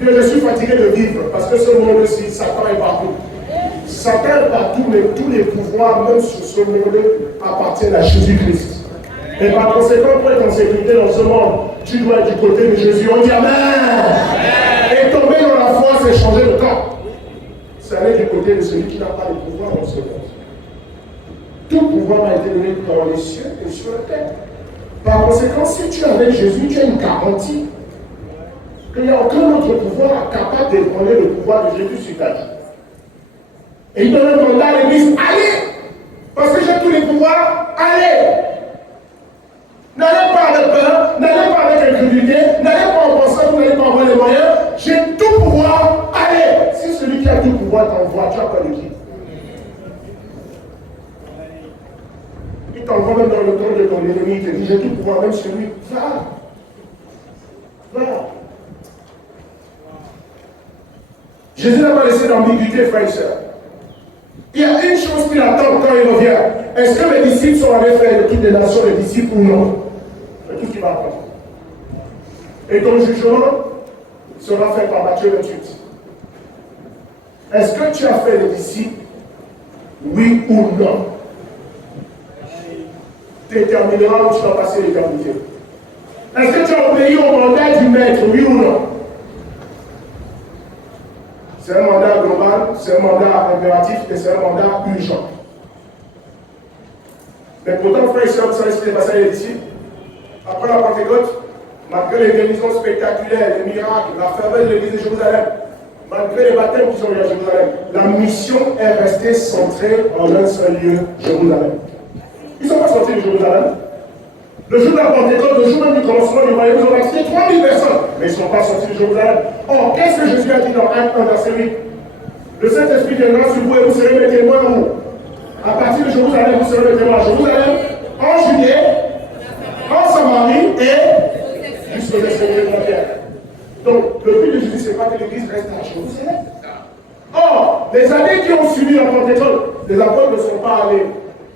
Je suis fatigué de vivre parce que ce monde-ci, Satan est partout. Satan est partout, mais tous les pouvoirs, même sur ce monde, appartiennent à Jésus-Christ. Et par conséquent, pour être en sécurité dans ce monde, tu dois être du côté de Jésus. On dit Amen. Et tomber dans la foi, c'est changer de camp. C'est aller du côté de celui qui n'a pas de pouvoir dans ce monde. Tout pouvoir m'a été donné dans les cieux et sur la terre. Par conséquent, si tu es avec Jésus, tu as une garantie qu'il n'y a aucun autre pouvoir capable d'ébranler le pouvoir de Jésus sur ta vie. Et il donne un mandat à l'église, allez! Parce que j'ai tous les pouvoirs, allez! N'allez pas avec peur, n'allez pas avec incrédulité, n'allez pas en pensant que vous n'allez pas avoir les moyens. J'ai tout pouvoir, allez! Si celui qui a tout pouvoir t'envoie, tu as peur de qui? Il t'envoie même dans le temps de ton ennemi, il te dit j'ai tout pouvoir, même sur lui. Va! Va! Jésus n'a pas laissé d'ambiguïté, frères et sœurs. Il y a une chose qu'il attend quand il revient. Est-ce que mes disciples sont allés faire de toutes les nations les disciples ou non? C'est tout ce qu'il va attendre. Et ton jugement sera fait par Matthieu 28. Est-ce que tu as fait les disciples? Oui ou non? Tu détermineras où tu vas passer l'éternité. Est-ce que tu as obéi au mandat du maître? Oui ou non? C'est un mandat global, c'est un mandat impératif et c'est un mandat urgent. Mais pourtant, frères et sœurs, vous savez ce qui est passé à les disciples? Après la Pentecôte, malgré les guérisons spectaculaires, les miracles, la ferveur de l'église de Jérusalem, malgré les baptêmes qui sont venus à Jérusalem, la mission est restée centrée en un seul lieu, Jérusalem. Ils ne sont pas sortis de Jérusalem. Le jour de la Pentecôte, le jour même du commencement du royaume, ils ont baptisé 3000 personnes, mais ils ne sont pas sortis de Jérusalem. Or, qu'est-ce que Jésus a dit dans Acte 1, verset 8? Le Saint-Esprit viendra sur vous et vous serez mes témoins où? À partir de Jérusalem, vous serez mes témoins à Jérusalem, en Judée, en Samarie et jusqu'aux extrémités de la terre. Donc, le but de Jésus, ce n'est pas que l'Église reste à Jérusalem. Or, les années qui ont suivi la Pentecôte, les apôtres ne sont pas allés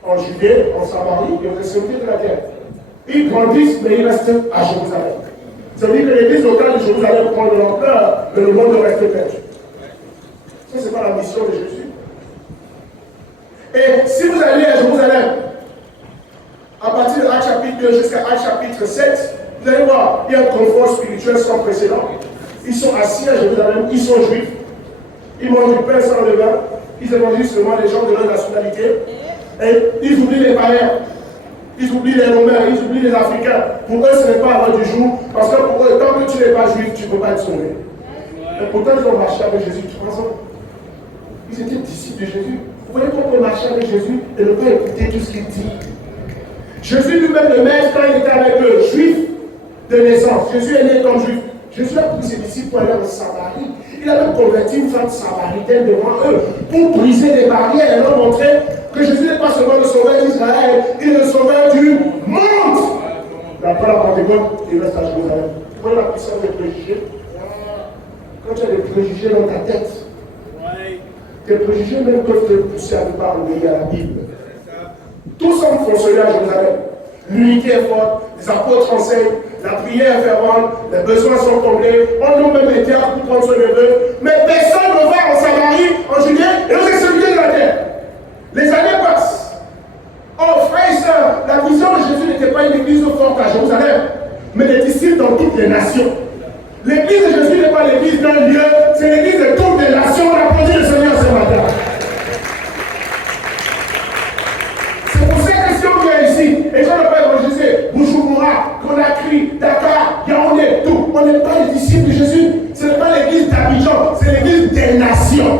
en Judée, en Samarie et aux extrémités de la terre. Ils grandissent, mais ils restent à Jérusalem. Ça veut dire que l'église locale de Jérusalem prend de l'ampleur, mais le monde reste perdu. Ça, ce n'est pas la mission de Jésus. Et si vous allez à Jérusalem, à partir de Acte chapitre 2 jusqu'à Acte chapitre 7, vous allez voir, il y a un confort spirituel sans précédent. Ils sont assis à Jérusalem, ils sont juifs, ils mangent du pain sans levain, ils évangélisent seulement les gens de leur nationalité, et ils oublient les païens. Ils oublient les Romains, ils oublient les Africains. Pour eux, ce n'est pas l'heure du jour, parce que pour eux, tant que tu n'es pas juif, tu ne peux pas être sauvé. Mais pourtant, ils ont marché avec Jésus 3 ans. Ils étaient disciples de Jésus. Vous voyez qu'on peut marcher avec Jésus et ne pas écouter tout ce qu'il dit. Jésus lui-même, le maître, quand il était avec le juif de naissance, Jésus est né comme juif. Jésus a pris ses disciples pour aller en Samarie. Il a même converti une femme samaritaine devant eux pour briser les barrières et leur montrer que Jésus n'est pas seulement le sauveur d'Israël, il est le sauveur du monde. Après la Pentecôte, il reste à Jérusalem. Vous voyez la puissance des préjugés? Quand tu as des préjugés dans ta tête, tes préjugés même peuvent te pousser à ne pas obéir à la Bible. Tout semble fonctionner à Jérusalem. L'unité est forte, les apôtres enseignent, la prière est fervente, les besoins sont comblés, on nomme même les terres pour prendre soin des vœux, mais personne ne va en Samarie, en Judée et aux extrémités de la terre. Les années passent. Oh, frères et sœurs, la vision de Jésus n'était pas une église forte à Jérusalem, mais des disciples dans toutes les nations. L'église de Jésus n'est pas l'église d'un lieu, c'est l'église de toutes les nations. On applaudit le Seigneur ce matin. C'est pour ça que si on vient ici, et qu'on n'a pas évangélisé, Bujumbura, Conakry, Dakar, Yaoundé, tout, on n'est pas les disciples de Jésus. Ce n'est pas l'église d'Abidjan, c'est l'église des nations.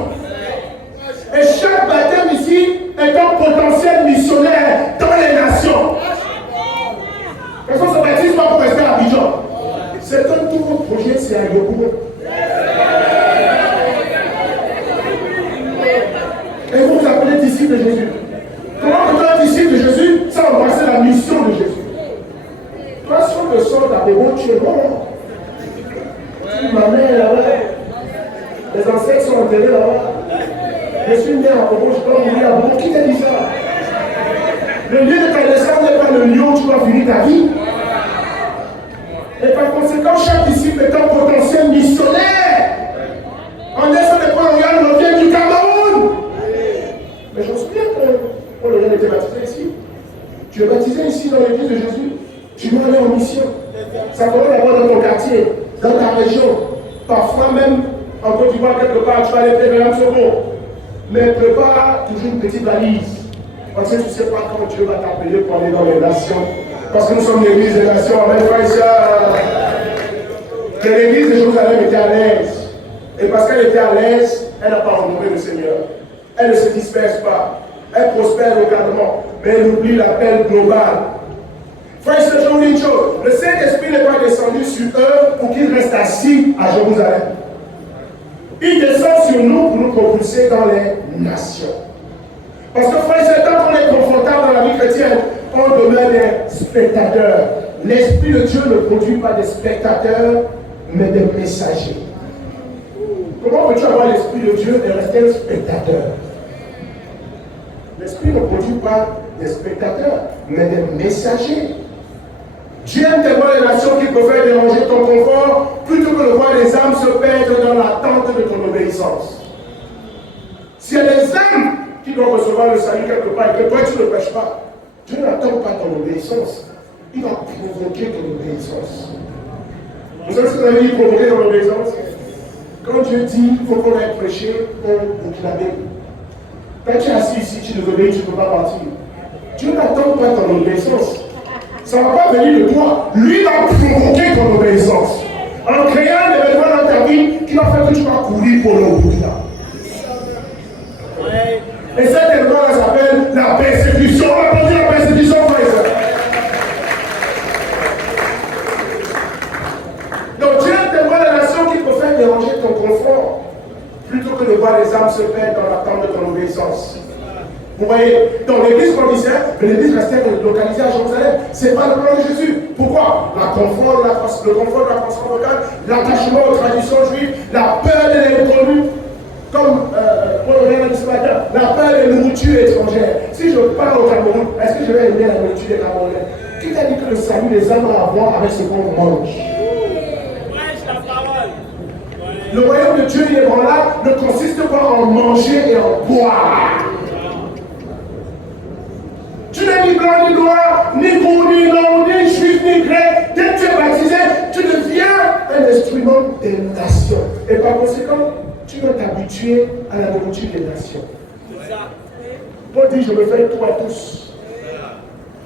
Et chaque baptême ici est un potentiel missionnaire dans les nations. Personne ne se baptise pas pour rester à Abidjan. C'est un tout votre projet, c'est à Yopougon. Et vous vous appelez disciple de Jésus. Comment peut-être un disciple de Jésus sans embrasser la mission de Jésus? Toi, si on te sort d'Abidjan, tu es bon. Ma mère est là-bas. Les ancêtres sont enterrés là-bas. Je suis né à Bobo, je peux mourir à Bobo. Qui t'a dit ça? Le lieu de ta naissance n'est pas le lieu où tu vas finir ta vie. Et par conséquent, chaque disciple est un potentiel missionnaire. En est de Port-Royal, on vient du Cameroun. Mais je me souviens que Port-Royal était baptisé ici. Tu es baptisé ici dans l'église de Jésus. Tu dois aller en mission. Ça pourrait d'abord dans ton quartier, dans ta région. Parfois même, en Côte d'Ivoire, quelque part, tu vas aller faire un second. Mais prépare toujours une petite valise. Parce que tu ne sais pas quand Dieu va t'appeler pour aller dans les nations. Parce que nous sommes l'église des nations. Amen, frères et sœurs. Que l'église de Jérusalem était à l'aise. Et parce qu'elle était à l'aise, elle n'a pas honoré le Seigneur. Elle ne se disperse pas. Elle prospère localement. Mais elle oublie l'appel global. Frère et sœurs, je vous dis une chose. Le Saint-Esprit n'est pas descendu sur eux pour qu'ils restent assis à Jérusalem. Il descend sur nous pour nous propulser dans les nations. Parce que frère, c'est tant qu'on est confortable dans la vie chrétienne, on demeure des spectateurs. L'Esprit de Dieu ne produit pas des spectateurs, mais des messagers. Comment peux-tu avoir l'Esprit de Dieu et rester un spectateur? L'Esprit ne produit pas des spectateurs, mais des messagers. Dieu aime tellement les nations qui préfèrent déranger ton confort plutôt que de voir les âmes se perdre dans l'attente de ton obéissance. S'il y a des âmes qui doivent recevoir le salut quelque part et que toi tu ne prêches pas, Dieu n'attend pas ton obéissance. Il va provoquer ton obéissance. Vous savez ce que ça veut dire provoquer ton obéissance? Quand Dieu dit qu'il faut qu'on aille prêcher, on proclamer. Quand tu es assis ici, tu ne obéis, tu ne peux pas partir. Dieu n'attend pas ton obéissance. Ça ne va pas venir de toi. Lui va provoquer ton obéissance. En créant un événement dans ta vie qui va faire que tu vas courir pour le bout. Et cet événement-là s'appelle la persécution. On va appeler la persécution, frère et sœur. Donc Dieu est tellement la nation qui préfère déranger ton confort plutôt que de voir les âmes se perdre dans l'attente de ton obéissance. Vous voyez, dans l'église grandissait, mais l'église restait localisée à Jérusalem. Ce n'est pas le plan de Jésus. Pourquoi? Le confort de la conscience locale, l'attachement aux traditions juives, la peur de l'inconnu, comme Paul l'a dit ce matin, la peur des nourritures étrangères. Si je pars au Cameroun, est-ce que je vais aimer la nourriture des Camerounais? Qui t'a dit que le salut des âmes a à voir avec ce qu'on mange? Le royaume de Dieu, il est là, ne consiste pas en manger et en boire. Tu n'es ni blanc, ni noir, ni beau, ni non, ni juif, ni grec. Dès que tu es baptisé, tu deviens un instrument des nations. Et par conséquent, tu dois t'habituer à la nourriture des nations. Paul dit, je me fais tout à tous,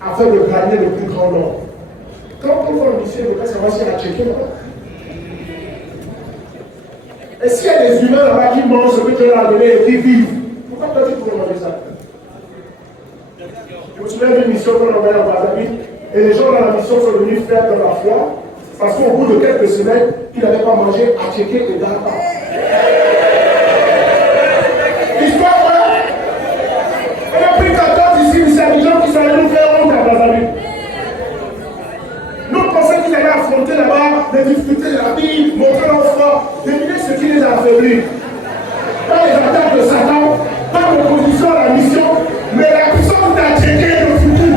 afin de gagner le plus grand nombre. Quand Paul va en mission, il va savoir s'il a checké là-bas. Et s'il y a des humains là-bas qui mangent ce que tu leur as donné et qui vivent, pourquoi toi tu pourrais manger ça? Je me souviens d'une mission qu'on envoyait en Brazzaville, et les gens dans la mission sont venus faire dans la foi, parce qu'au bout de quelques semaines, ils n'avaient pas mangé à checker et dans pas. L'histoire vraie. On a pris 14 ici, mais c'est des gens qui sont allés nous faire honte à Brazzaville. Nous pensons qu'ils allaient affronter là-bas les difficultés de la vie, montrer leur foi. Devinez ce qui les a affaiblis. Pas les attaques de Satan, pas l'opposition à la mission, mais la puissance d'attirer le futur.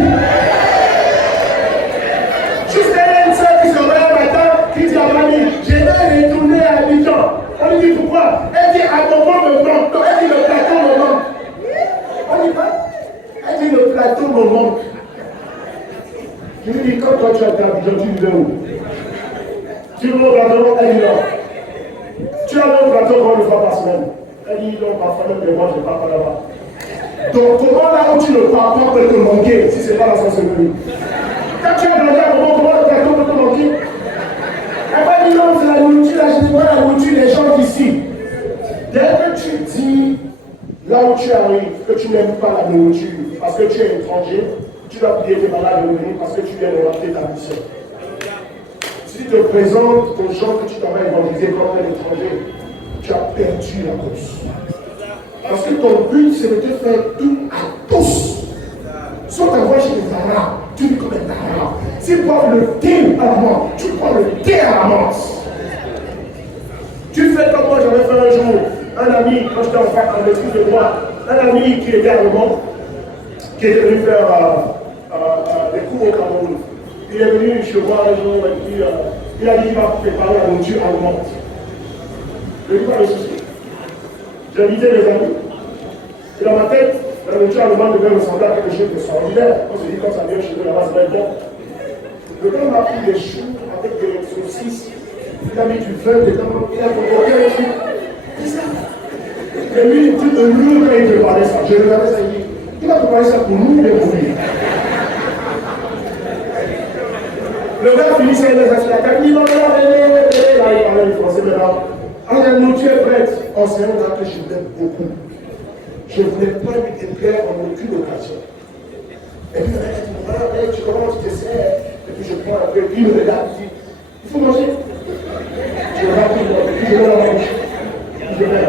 Juste une sœur qui se réveille un matin, qui dit à mamie, je vais retourner à Abidjan. On lui dit pourquoi? Elle dit à mon moment me manque. Donc elle dit le plateau me manque. On dit pas? Elle dit le plateau me manque. Je lui dis quand toi tu as été à Abidjan, tu vivais où? Tu veux au plateau? Elle dit non. Tu as le plateau combien de fois par semaine? Elle dit non, parfois même moi je ne pars pas là-bas. Donc comment là où tu ne pars pas peut te manquer si ce n'est pas la sensibilité? Quand tu as grandi à un moment, comment le plateau peut te manquer? Elle va dire non, c'est la nourriture, là je dis la nourriture des gens d'ici. Dès que tu dis là où tu arrives que tu n'aimes pas la nourriture parce que tu es étranger, tu dois prier tes malades de venir parce que tu viens de rater ta mission. Si tu te présentes aux gens que tu t'en vas évangéliser comme un étranger, tu as perdu la course. Parce que ton but, c'est de te faire tout à tous. Soit ta voix chez les Arabes, tu vis comme un Arabe. Si tu bois le thé à la menthe, tu bois le thé à la menthe. Tu fais comme moi, j'avais fait un jour. Un ami, quand j'étais en maîtrise de droit, un ami qui était allemand, qui était venu faire des cours au Cameroun. Il est venu chez moi un jour et puis il a dit qu'il va préparer la nourriture allemande. Je lui ai dit pas de souci. J'ai invité mes amis. Et dans ma tête, la nourriture allemande devait ressembler à quelque chose d'extraordinaire. On se dit quand ça vient chez eux là-bas, ça va être bon. Le gars m'a pris des choux avec des saucisses. Il a mis du vin dedans. Il a provoqué un truc. Et lui, il dit de nous quand il préparait ça. Je regardais ça, il dit, il a préparé ça pour nous, mais pour lui. Le gars finissait les associations, il dit, non, là, il parlait le français, mais là, alors la nourriture est prête. Oh, c'est un gars que je l'aime beaucoup. Je ne voulais pas lui déplaire en aucune occasion. Et puis, voilà, tu commences, tu t'essaies. Et puis, je prends un peu, il me regarde, il dit, il faut manger. Je regarde, puis je vais la manger. Puis je vais.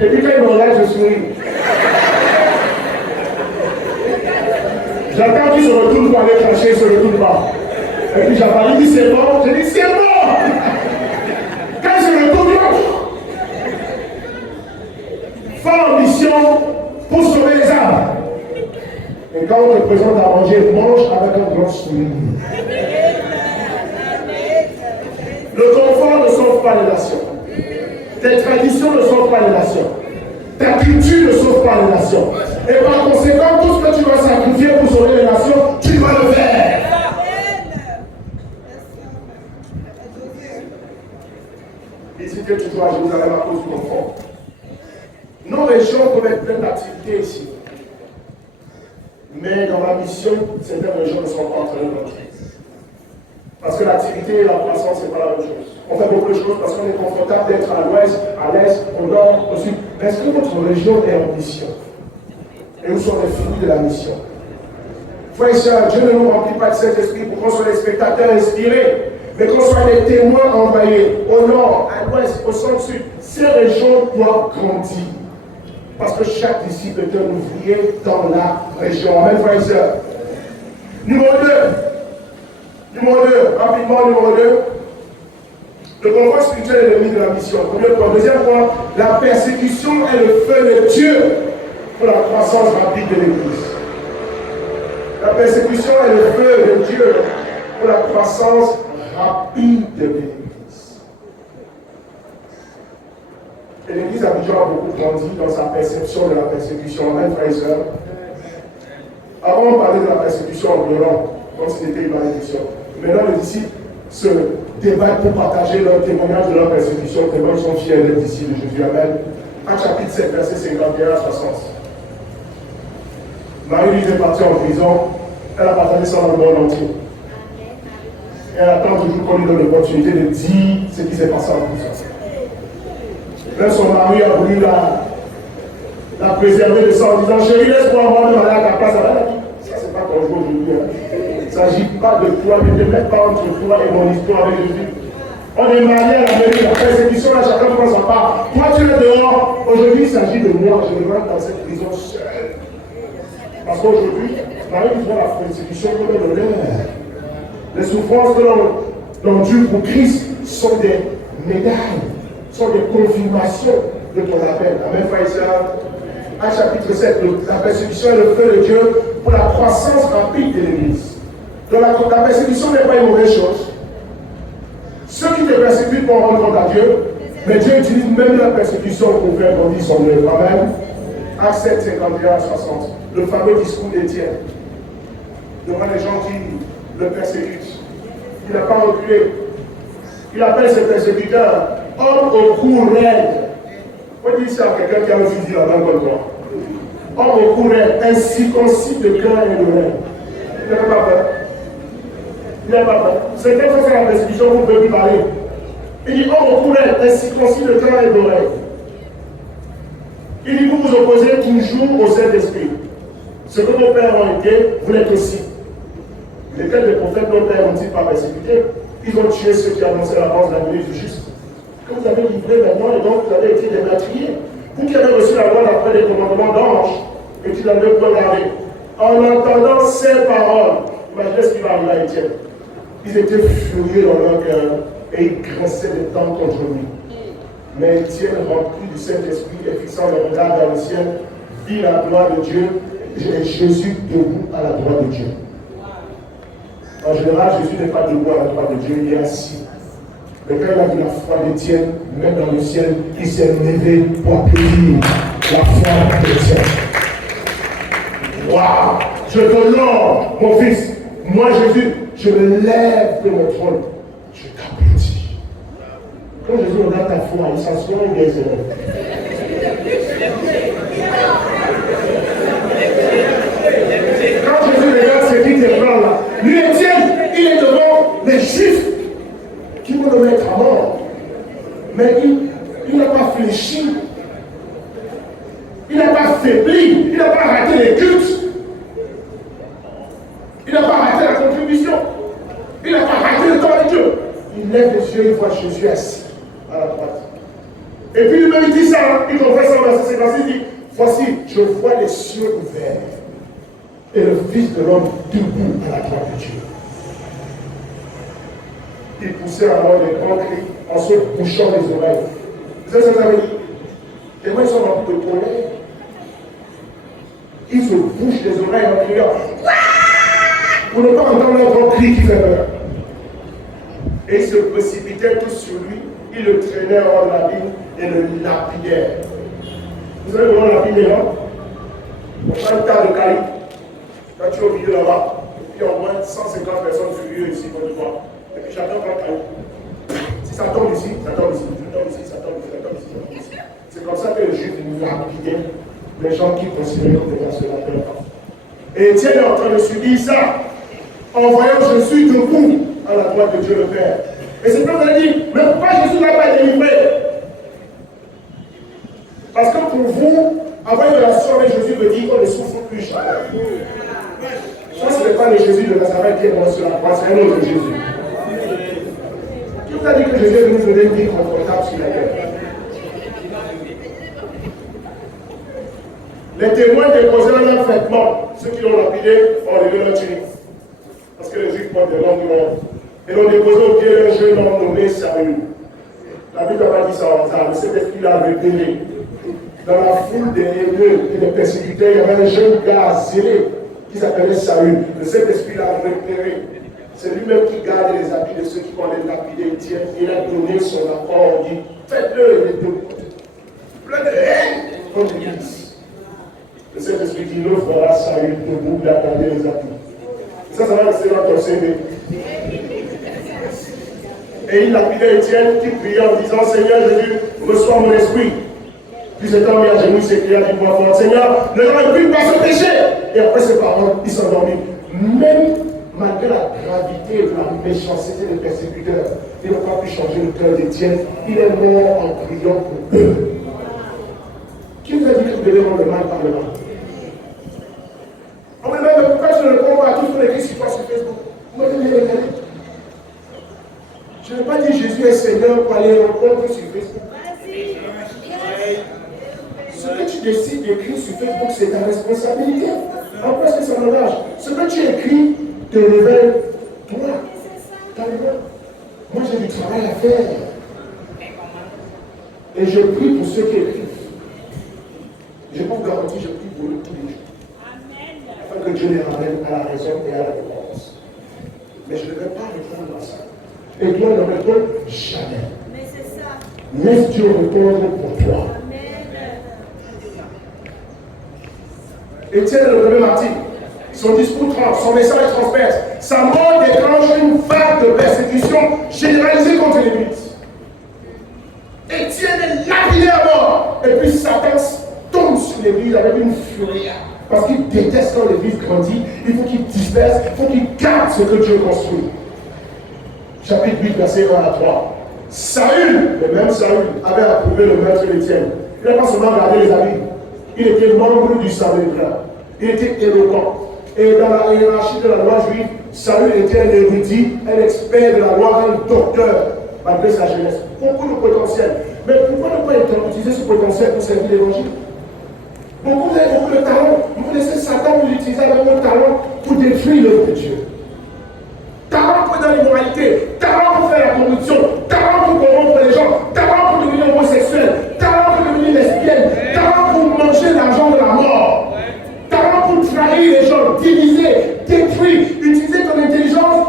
Et puis, quand il me regarde, je souris. J'attends qu'il se retourne pour aller cracher, il ne se retourne pas. Et puis j'avais dit c'est bon, j'ai dit c'est bon. Quand je me retourne, fort mission pour sauver les âmes. Et quand on te présente à manger, mange avec un grand sourire. Le confort ne sauve pas les nations. Tes traditions ne sauvent pas les nations. Ta culture ne sauve pas les nations. Et par conséquent, tout ce que tu vas sacrifier pour sauver les nations, tu vas le faire. Visitez toujours à Jérusalem à cause du confort. Nos régions peuvent être pleines d'activités ici. Mais dans la mission, certaines régions ne sont pas en train de rentrer. Parce que l'activité et la croissance, ce n'est pas la même chose. On fait beaucoup de choses parce qu'on est confortable d'être à l'ouest, à l'est, au nord, au sud. Mais est-ce que votre région est en mission? Et où sont les fruits de la mission? Frères et sœurs, Dieu ne nous remplit pas de Saint-Esprit pour qu'on soit des spectateurs inspirés, mais qu'on soit des témoins envoyés au nord, à l'ouest, au centre, sud. Ces régions doivent grandir. Parce que chaque disciple est un ouvrier dans la région. Amen, frères et sœurs. Numéro 2, rapidement, numéro 2. Le confort spirituel est l'ennemi de la mission. Premier point. Deuxième point, la persécution est le feu de Dieu pour la croissance rapide de l'Église. La persécution est le feu de Dieu pour la croissance rapide de l'Église. Et l'Église a déjà beaucoup grandi dans sa perception de la persécution. Amen, frères et sœurs. Avant, on parlait de la persécution en pleurant, comme si c'était une malédiction. Maintenant, les disciples se débattent pour partager leur témoignage de leur persécution, tellement ils sont fiers d'être disciples de Jésus. Amen. Actes chapitre 7, verset 51 à 60. Marie-Louise est partie en prison, elle a partagé ça dans le monde entier. Et elle attend toujours qu'on lui donne l'opportunité de dire ce qui s'est passé en prison. Même son mari a voulu la préserver de ça en disant, chérie, laisse-moi avoir de aller à ta place. Elle a dit, ça c'est pas ton jour aujourd'hui. Il ne s'agit pas de toi, ne te mets pas entre toi et mon histoire avec Jésus. On est mariés à la mairie, la persécution, là, chacun prend sa part. Toi, tu es dehors. Aujourd'hui, il s'agit de moi. Je rentre dans cette prison seule. Parce qu'aujourd'hui, Marie voit la persécution comme un honneur. Les souffrances que l'on endure pour Christ sont des médailles, sont des confirmations de ton appel. Amen, frères et sœurs. Actes chapitre 7, la persécution est le feu de Dieu pour la croissance rapide de l'Église. Donc la persécution n'est pas une mauvaise chose. Ceux qui te persécutent vont rendre compte à Dieu, mais Dieu utilise même la persécution pour faire grandir son œuvre. Amen. Actes 7, 51 à 60. Le fameux discours d'Étienne devant les gens qui le persécutent. Il n'a pas reculé. Il appelle ses persécuteurs hommes au cou raide. On dit ça à quelqu'un qui a un fusil à main comme toi. Homme au cou raide, incirconcis de cœur et de rêve. Il n'a pas peur. Il n'a pas peur. C'est quelqu'un qui fait la persécution pour peut lui parler. Il dit homme au cou raide, incirconcis de cœur et d'oreille. Il dit vous vous opposez toujours au Saint-Esprit. Ce que nos pères ont été, vous l'êtes aussi. Lesquels des prophètes nos pères ont-ils pas persécuté? Ils ont tué ceux qui annonçaient l'avance de la venue du juste. Que vous avez livré maintenant, et donc vous avez été dématriés. Vous qui avez reçu la loi d'après les commandements d'ange, et qui l'avez regardé. En entendant ces paroles, imaginez ce qui va arriver à Étienne. Ils étaient furieux dans leur cœur, et ils grinçaient des dents contre lui. Mais Étienne, rempli du Saint-Esprit et fixant le regard vers le ciel, vit la gloire de Dieu et Jésus debout à la droite de Dieu. En général, Jésus n'est pas debout à la droite de Dieu, il est assis. Mais quand il a vu la foi d'Étienne, même dans le ciel, il s'est levé pour applaudir la foi d'Étienne. Waouh! Je t'honore, mon fils. Moi, Jésus, je me lève de mon trône. Je t'applaudis. Quand Jésus regarde ta foi, il s'assoit et il est Quand Jésus regarde ce qui te prend là, lui, Étienne, il est devant les Juifs qui vont le mettre à mort. Mais il n'a pas fléchi. Il n'a pas faibli. Il n'a pas raté les cultes. Il n'a pas raté la contribution. Il n'a pas raté le temps de Dieu. Il lève les yeux, il voit Jésus assis à la droite. Et puis lui-même il dit ça, il confesse ça dans verset 56, il dit, voici, je vois les cieux ouverts et le Fils de l'homme debout à la droite de Dieu. Il poussait alors des grands cris en se bouchant les oreilles. Vous savez ce que ça veut dire? Et moi, ils sont remplis de colère. Ils se bouchent les oreilles en criant pour ne pas entendre leur grand cri qui fait peur. Et ils se précipitaient tous sur lui, ils le traînaient hors de la ville et le lapidèrent. Vous savez comment on lapide les gens? On prend un tas de cailloux, quand tu es au milieu là-bas, et puis il y a au moins 150 personnes furieuses ici, comme tu vois. Et puis chacun prend un caillou. Si ça tombe ici, ça tombe ici, ça tombe ici, ça tombe ici, ça tombe ici, ça tombe ici. C'est comme ça que le juif nous lapidait les gens qui considéraient que c'était cela peur. Et Étienne est en train de subir ça, en voyant Jésus debout à la droite de Dieu le Père. Et c'est comme ça dit, mais pourquoi Jésus n'a pas délivré? Parce que pour vous, avoir une relation avec Jésus veut dire qu'on ne souffre plus jamais. Ça, ce n'est pas le Jésus de Nazareth qui est mort sur la croix, c'est un autre Jésus. Qui vous a dit que Jésus est venu nous donner une vie confortable sur la terre? Les témoins déposaient leur vêtement, ceux qui l'ont lapidé ont levé leur tunique. Parce que les Juifs portent des longues robes. Et l'ont déposé au pied d'un jeune homme nommé Saül. La Bible n'a pas dit ça en hasard, mais cet esprit l'a révélé. Dans la foule des hébreux et des persécuteurs, il y avait un jeune gars zélé qui s'appelait Saül. Le Saint-Esprit l'a repéré. C'est lui-même qui garde les habits de ceux qui vont les lapider. Il a donné son accord. Il dit, faites-le, les deux. Plein de haine contre l'Église. Le Saint-Esprit dit, le voilà Saül debout, il a gardé les habits. Ça va rester dans ton CV. Et il lapidait Étienne qui priait en disant, Seigneur Jésus, reçois mon esprit. Puis cet homme à genoux s'écria du point fort, Seigneur, ne leur impute pas ce péché. Et après ces paroles, il s'endormit. Même malgré la gravité de la méchanceté des persécuteurs, il n'a pas pu changer le cœur d'Étienne. Il est mort en priant pour eux. Qui vous a dit que vous devez rendre le mal par le mal? On me demande pourquoi je ne réponds pas à tout ce qu'on écrit sur toi sur Facebook. Vous m'avez bien regardé. Je n'ai pas dit Jésus est Seigneur pour aller répondre sur Facebook. Ce que tu décides d'écrire sur Facebook, c'est ta responsabilité. En quoi est-ce que ça m'engage? Ce que tu écris te révèle toi. Moi, j'ai du travail à faire. Et je prie pour ceux qui écrivent. Je peux vous garantir, je prie pour eux tous les jours. Afin que Dieu les ramène à la raison et à la réponse. Mais je ne vais pas répondre à ça. Et toi ne réponds jamais. Mais c'est ça. Laisse Dieu répondre pour toi. Étienne est le premier martyr. Son discours son message transperce. Sa mort déclenche une vague de persécution généralisée contre l'Église. Étienne est lapidé à mort. Et puis Satan tombe sur l'Église avec une furie. Parce qu'il déteste quand l'Église grandit. Il faut qu'il disperse. Il faut qu'il garde ce que Dieu construit. Chapitre 8, verset 1 à 3. Saül, le même Saül, avait approuvé le meurtre d'Étienne. Il n'a pas seulement gardé les habits. Il était membre du Sanhédrin. Il était éloquent. Et dans la hiérarchie de la loi juive, Saül était un érudit, un expert de la loi, un docteur, malgré sa jeunesse. Beaucoup de potentiel. Mais pourquoi ne pas utiliser ce potentiel pour servir l'évangile? Beaucoup de talents. Vous laissez Satan vous utiliser avec vos talents pour détruire l'œuvre de Dieu. Talent pour dans l'immoralité, talent pour faire la corruption, talent pour corrompre les gens, talent pour devenir homosexuel, talent pour devenir lesbienne, talent pour manger l'argent de la mort, talent pour trahir les gens, diviser, détruire, utiliser ton intelligence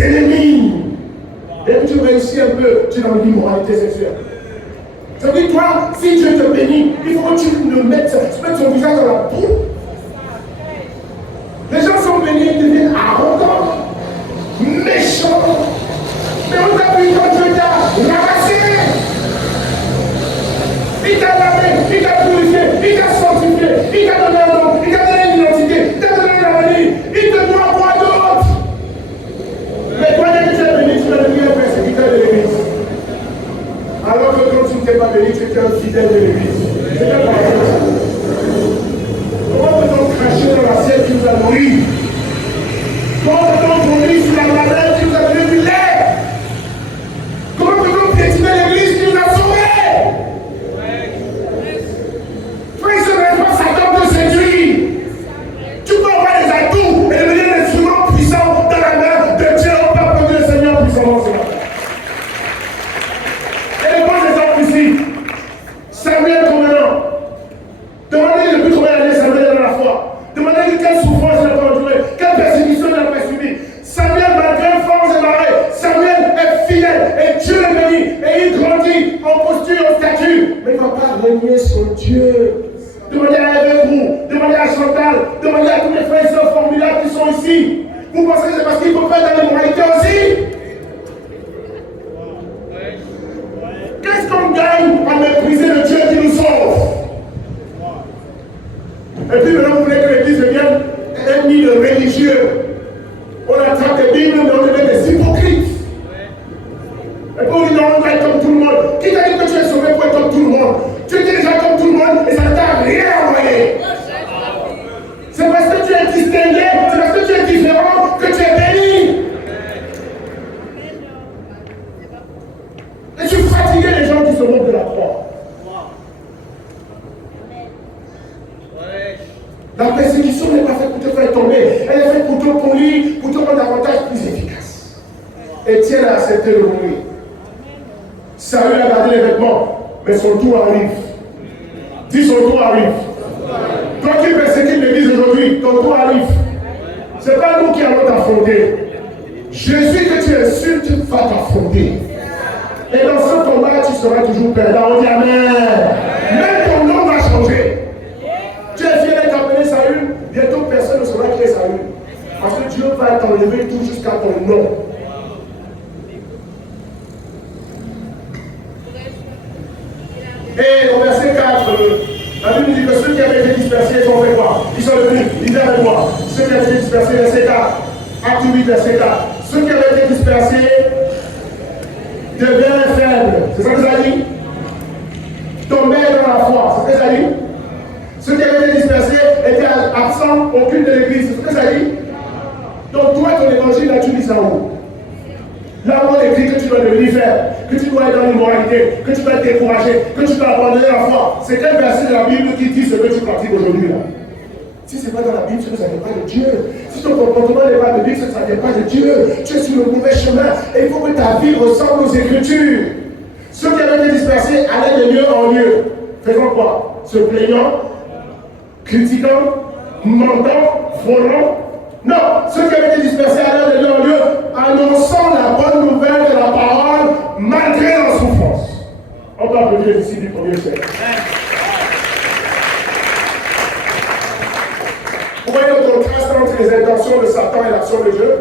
tes ennemis. Dès que tu réussis un peu, tu es dans l'immoralité sexuelle. Ça veut dire, toi, si Dieu te bénit, il faut que tu mettes son visage dans la boue. Les gens sont bénis, ils deviennent arrogants, méchants. Mais on t'a vu quand Dieu t'a ramassé. Il t'a lavé, il t'a purifié, il t'a sanctifié, il t'a donné un nom, il t'a donné une identité, il t'a donné la vie. Il te doit quoi d'autre? Mais toi, dès que tu es béni, tu vas devenir un persécuteur de l'église. Alors que quand tu ne t'es pas béni, tu étais un fidèle de l'église. C'est pas pareil. Comment peut-on cracher dans l'assiette qui nous a nourris? Comment peut-on vomir sur la malade qui nous a donné du lait? Comment peut-on piétiner l'église qui nous a sauvés? Frère, ce n'est pas Satan te séduit. Tu peux avoir des atouts et devenir un instrument puissant dans la main de Dieu au peuple que le Seigneur puissamment ce matin. Et les bons exemples ici. Samuel commandant. Demandez depuis combien d'années Samuel est dans la foi. Demandez quelle souffrance il n'a pas enduré, quelle persécution il n'a pas subi. Samuel, malgré force et marée, Samuel est fidèle et Dieu le bénit et il grandit en posture, en statut. Mais il ne va pas régner sur Dieu. Demandez à Evebrou, demandez à Chantal, demandez à tous les frères et sœurs formidables qui sont ici. Vous pensez que c'est parce qu'il ne peut pas être dans l'immoralité aussi? Qu'est-ce qu'on gagne à mépriser le Dieu qui nous sauve? Et puis maintenant, vous voulez que l'église devienne un nid de religieux. On attrape des Bibles, mais on devient des hypocrites. Et puis on dit non, on va être comme tout le monde. Qui t'a dit que tu es sauvé pour être comme tout le monde? Tu es déjà comme tout le monde et ça ne t'a rien envoyé. C'est parce que tu es distingué, c'est parce que tu es différent que tu es béni. Et tu fatigues les gens qui se moquent de la croix. La persécution n'est pas faite pour te faire tomber, elle est faite pour te polir, pour te rendre davantage plus efficace. Étienne a accepté de mourir. Saül a gardé les vêtements, mais son tour arrive. Dis son tour arrive. Toi qui persécutes l'église aujourd'hui, ton tour arrive. Ce n'est pas nous qui allons t'affronter. Jésus que tu insultes va t'affronter. Et dans ce combat, tu seras toujours perdant. On dit Amen. Même ton nom va changer. Tu es fier d'être appelé Saül, bientôt personne ne saura qui est Saül. Parce que Dieu va t'enlever tout jusqu'à ton nom. Et au verset 4, la Bible dit que ceux qui avaient été dispersés, ils ont fait quoi? Ils sont venus, ils étaient avec moi. Ceux qui avaient été dispersés, verset 4. Acte 8, verset 4. Ceux qui avaient été dispersés deviennent faibles. C'est ça que ça dit? Tombaient dans la foi. C'est ce que ça dit? Ceux qui avaient été dispersés étaient absents au culte de l'église. C'est ce que ça dit? Donc toi, ton évangile, là, tu dis ça où? Là où on écrit que tu dois devenir faible, que tu dois être dans l'immoralité, que tu dois être découragé, que tu dois abandonner la foi. C'est quel verset de la Bible qui dit ce que tu pratiques aujourd'hui là? Si ce n'est pas dans la Bible, c'est que ça n'est pas de Dieu. Si ton comportement n'est pas biblique, c'est que ça n'est pas de Dieu. Tu es sur le mauvais chemin et il faut que ta vie ressemble aux Écritures. Ceux qui avaient été dispersés allaient de lieu en lieu. Faisant quoi? Se plaignant, critiquant, mentant, volant. Non, ceux qui avaient été dispersés allaient de lieu en lieu, annonçant la bonne nouvelle de la parole malgré leur souffrance. On peut applaudir les disciples du premier siècle. Vous voyez le contraste entre les intentions de Satan et l'action de Dieu.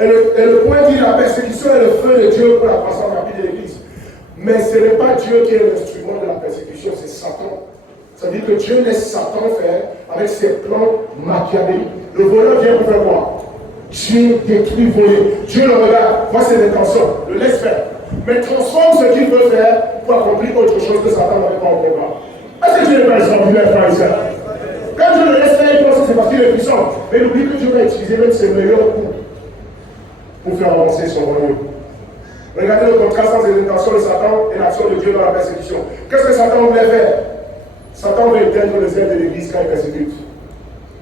Et le point dit la persécution est le feu de Dieu pour la croissance rapide de l'Église. Mais ce n'est pas Dieu qui est l'instrument de la persécution, c'est Satan. Ça veut dire que Dieu laisse Satan faire avec ses plans machiavéliques. Le voleur vient pour faire quoi? Dieu détruit, voler. Dieu le regarde, voit ses intentions, le laisse faire. Mais transforme ce qu'il veut faire pour accomplir autre chose que Satan n'avait pas au programme. Est-ce que Dieu n'est pas extraordinaire, frère et sœur? Quand Dieu le laisse faire, il pense que c'est parce qu'il est puissant. Mais il oublie que Dieu va utiliser même ses meilleurs coups pour faire avancer son royaume. Regardez le contraste entre les intentions de Satan et l'action de Dieu dans la persécution. Qu'est-ce que Satan voulait faire? Satan veut éteindre les ailes de l'Église quand il persécute.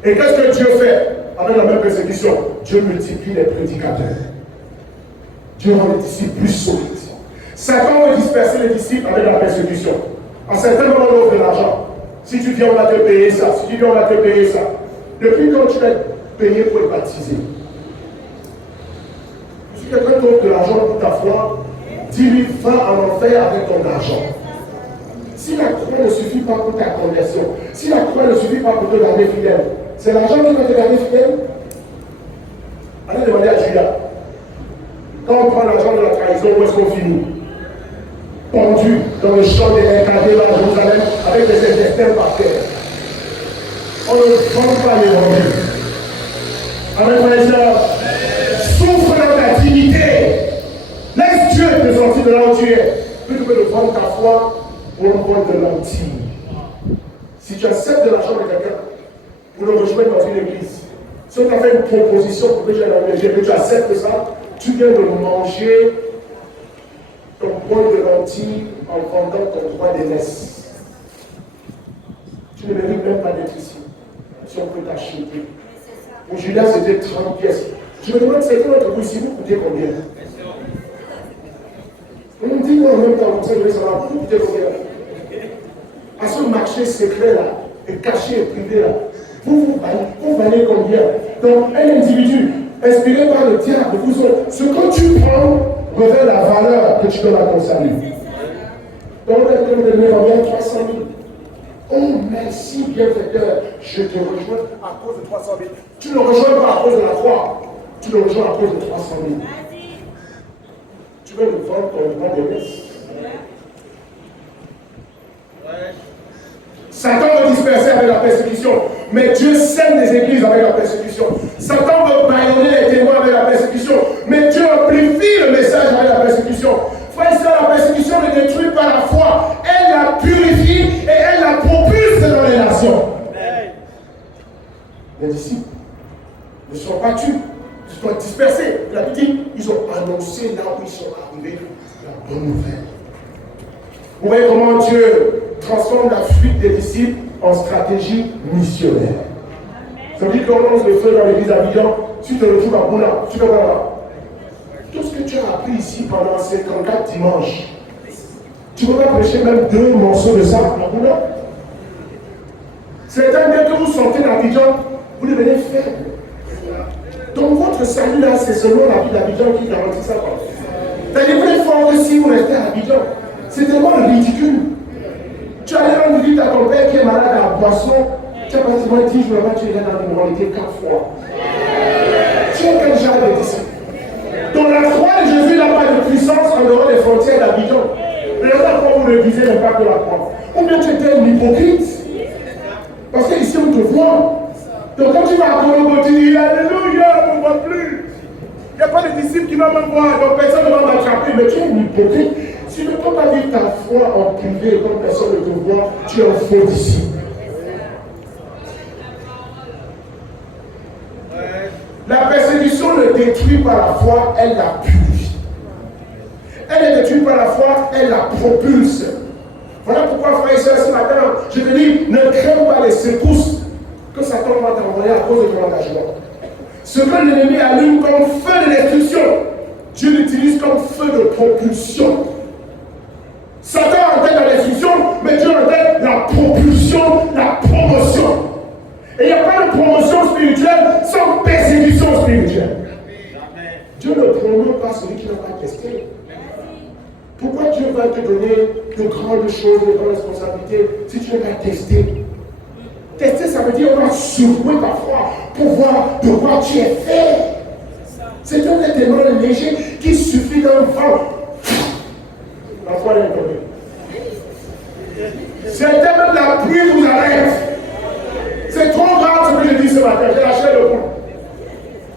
Et qu'est-ce que Dieu fait avec la même persécution? Dieu multiplie les prédicateurs. Dieu rend les disciples plus solides. Satan veut disperser les disciples avec la persécution. À certains moments, on offre de l'argent. Si tu viens, on va te payer ça. Si tu viens, on va te payer ça. Depuis quand tu es payé pour être baptisé? Si quelqu'un t'offre de l'argent pour ta foi, dis-lui, va en enfer avec ton argent. Si la croix ne suffit pas pour ta conversion, si la croix ne suffit pas pour te garder fidèle, c'est l'argent qui va te garder fidèle. Allez demander à Judas. Quand on prend l'argent de la trahison, où est-ce qu'on finit? Pendu dans le champ des mercadets à Jérusalem avec des intestins par terre. On ne prend pas l'évangile. Amen, frères et sœurs. Souffre dans ta dignité. Laisse Dieu te sortir de là où tu es. Plutôt que de vendre ta foi pour un point de lentilles. Si tu acceptes de l'argent de quelqu'un pour le rejoindre dans une église, si on t'a fait une proposition pour que tu acceptes ça, tu viens de manger ton bol de lentilles en vendant ton droit d'aînesse. Tu ne mérites même pas d'être ici. Si on peut t'acheter. Pour Judas, c'était 30 pièces. Je me demande, c'était notre coup ici, vous coûtez combien? On me dit, en même temps, vous va vous coûter combien? À ce marché secret-là, et caché et privé-là, vous valez combien? Donc, un individu inspiré par le diable, ce que tu prends revêt la valeur que tu donnes à ton salut. Donc, quelqu'un me donne combien? 300 000. Oh, merci, bienfaiteur, je te rejoins à cause de 300 000. Tu ne rejoins pas à cause de la croix, tu le rejoins à cause de 300 000. Tu veux me vendre ton droit de messe. Satan veut disperser avec la persécution, mais Dieu sème des églises avec la persécution. Satan veut bâillonner les témoins avec la persécution, mais Dieu amplifie le message avec la persécution. Frère et sœur, la persécution ne détruit pas la foi, elle la purifie et elle la propulse dans les nations. Les disciples ne sont pas tués, ils sont dispersés. La Bible dit, ils ont annoncé là où ils sont arrivés la bonne nouvelle. Vous voyez comment Dieu transforme la fuite des disciples en stratégie missionnaire. Ça veut dire qu'on lance le feu dans l'église d'Abidjan, tu te retrouves à Bouna, tu te vois là. Tout ce que tu as appris ici pendant 54 dimanches, tu ne peux pas prêcher même 2 morceaux de ça à Bouna. Certains, dès que vous sortez d'Abidjan, vous devenez faible. Donc votre salut là, c'est seulement la vie d'Abidjan qui garantit ça. C'est-à-dire que vous êtes fort si vous restez à Abidjan. C'est tellement ridicule. Tu allais rendre visite à ton père qui est malade à Boisson, tu as pratiquement 10 jours là-bas, tu es dans l'immoralité 4 fois. Tu es quel genre de disciple? Donc la croix de Jésus n'a pas de puissance en dehors des frontières d'Abidjan. Mais là, quand vous ne visez même pas que la croix. Ou bien tu étais un hypocrite. Parce qu'ici on te voit. Donc quand tu vas à Congo, tu dis Alléluia, on ne voit plus. Il n'y a pas de disciple qui va me voir, donc personne ne va m'attraper. Mais tu es un hypocrite. Si tu ne peux pas vivre ta foi en privé comme personne ne te voit, tu es un faux disciple. La persécution ne détruit pas la foi, elle la purifie. Elle ne détruit pas la foi, elle la propulse. Voilà pourquoi, frère et sœur, ce matin, je te dis, ne crains pas les secousses que Satan va t'envoyer à cause de ton engagement. Ce que l'ennemi allume comme feu de destruction, Dieu l'utilise comme feu de propulsion. Satan entête la destruction, mais Dieu entête la propulsion, la promotion. Et il n'y a pas de promotion spirituelle sans persécution spirituelle. Dieu ne promeut pas celui qui n'a pas testé. Pourquoi Dieu va te donner de grandes choses, de grandes responsabilités si tu n'as pas testé? Tester, ça veut dire on va secouer ta foi pour voir de quoi tu es fait. C'est un élément léger qui suffit d'un vent. La foi est tombée. C'est même la pluie vous arrête. C'est trop grave ce que je dis ce matin. J'ai lâché le point.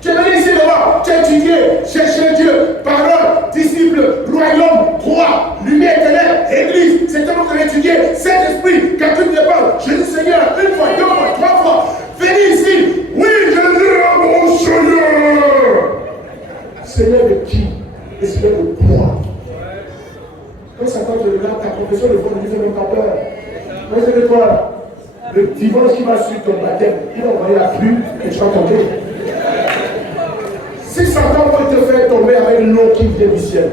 Tu es venu ici devant, tu as étudié, cherché Dieu, parole, disciple, royaume, roi, lumière, ténèbres, église. C'est tellement que j'ai étudié, Saint-Esprit, capitaine de parole. Je dis Seigneur, 1 fois, 2 fois, 3 fois. Venez ici. Oui, je dis mon Seigneur. Seigneur de qui? Et Seigneur de quoi? Quand Satan te regarde, ta confession de foi ne lui fait même pas peur. Mais c'est de toi. Le divorce qui va suivre ton baptême, il va envoyer la pluie et tu vas tomber. Si Satan peut te faire tomber avec l'eau qui vient du ciel,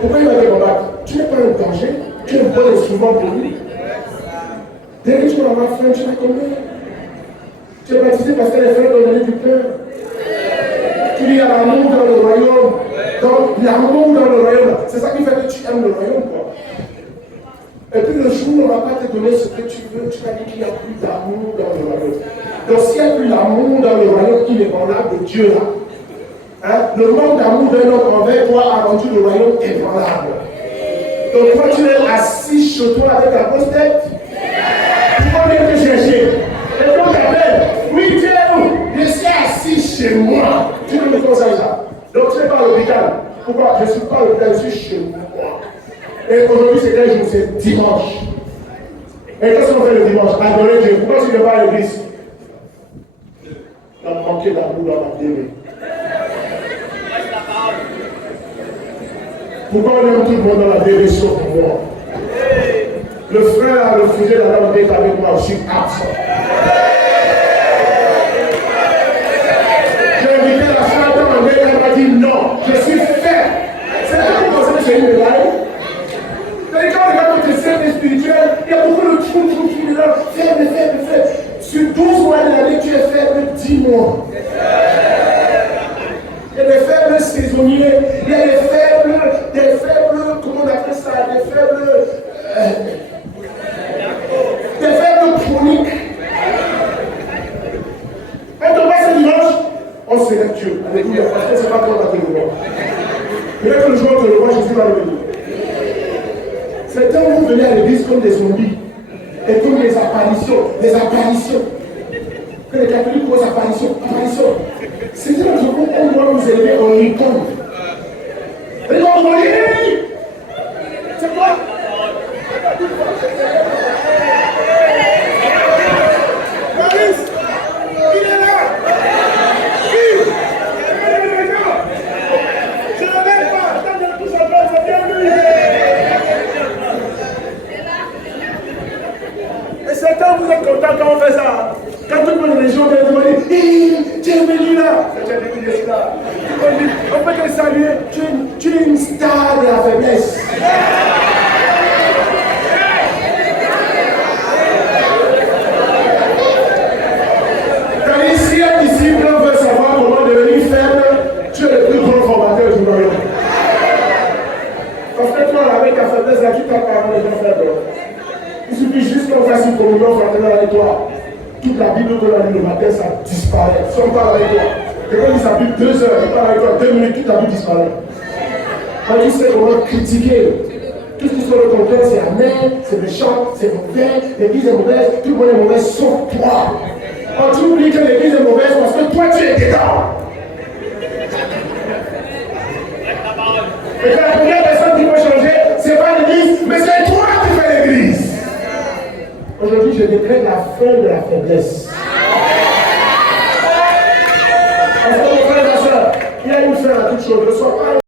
pourquoi il va te combattre? Tu n'es pas un danger, tu es un bon instrument pour lui. Dès que tu vas avoir faim, tu vas tomber. Tu es baptisé parce que les frères t'ont donné du pain. Tu dis à l'amour dans le royaume. Donc, l'amour dans le royaume, c'est ça qui fait que tu aimes le royaume, quoi. Et puis le jour où on ne va pas te donner ce que tu veux, tu vas dire qu'il n'y a plus d'amour dans le royaume. Donc s'il n'y a plus d'amour dans le royaume inébranlable de Dieu là, hein, le manque d'amour d'un homme envers toi a rendu le royaume ébranlable. Donc toi tu es assis chez toi avec ta grosse tête, tu vas venir te chercher. Et donc t'appelles, oui Dieu, je suis assis chez moi. Tu ne me conseilles ça. Donc tu n'es pas à l'hôpital. Pourquoi? Je ne suis pas à l'hôpital, je suis chez moi. Et aujourd'hui, c'est quel jour? C'est dimanche. Et qu'est-ce qu'on fait le dimanche? Adorer Dieu. Pourquoi tu ne vas pas à l'église? Tu as manqué d'amour dans la télé. Pourquoi on aime tout le monde dans la télé sauf moi? Le frère, le fusil, la dame est avec moi, je suis absent. J'ai invité la femme dans le elle m'a dit non, je suis fait. C'est là que vous pensez que j'ai une médaille? Et quand on regarde notre cercle spirituel, il y a beaucoup de trous là, faible. Sur 12 mois de l'année, tu es faible 10 mois. Il y a des faibles saisonniers, il y a des faibles, comment on appelle ça, des faibles chroniques. Quand on passe le dimanche, on célèbre Dieu. Alléluia, parce que c'est pas comme la télévision. Mais là que le jour où le roi Jésus va revenir. Certains vont venir à l'église comme des zombies et comme des apparitions. Que les catholiques posent apparitions. C'est un jour où on doit nous élever en icône. Et donc on va dire, hey, c'est quoi? Maurice, il est là. Qui? Je ne l'aime pas. Quand je touche en place, c'est bien lui. Et certains, vous êtes contents quand on fait ça. Quand tout le monde les gens viennent demander, tu es venu là. Tu es venu là. On peut te saluer. Tu es une star de la faiblesse. Si un disciple veut savoir comment devenir faible, tu es le plus grand formateur du royaume. Parce que toi, avec ta faiblesse, là, tu t'as parlé de gens faibles. Il suffit juste qu'on fasse une communion fraternelle avec toi. Toute la Bible que l'on lit le matin, ça disparaît. Si on parle avec toi, quelqu'un dit ça Bible 2 heures, il parle avec toi 2 minutes, toute la Bible disparaît. Quand tu sais comment critiquer, tout ce qui sont le contraire, c'est amer, c'est méchant, c'est mauvais, l'église est mauvaise, tout le monde est mauvais sauf toi. Quand tu oublies que l'église est mauvaise parce que toi tu es dedans. Et que la première personne qui peut changer, c'est pas l'église, mais c'est toi qui fais l'église. Aujourd'hui, je décrète la fin de la faiblesse. Parce que mon frère et ma soeur, il y a une fin à toute chose. Ne sois pas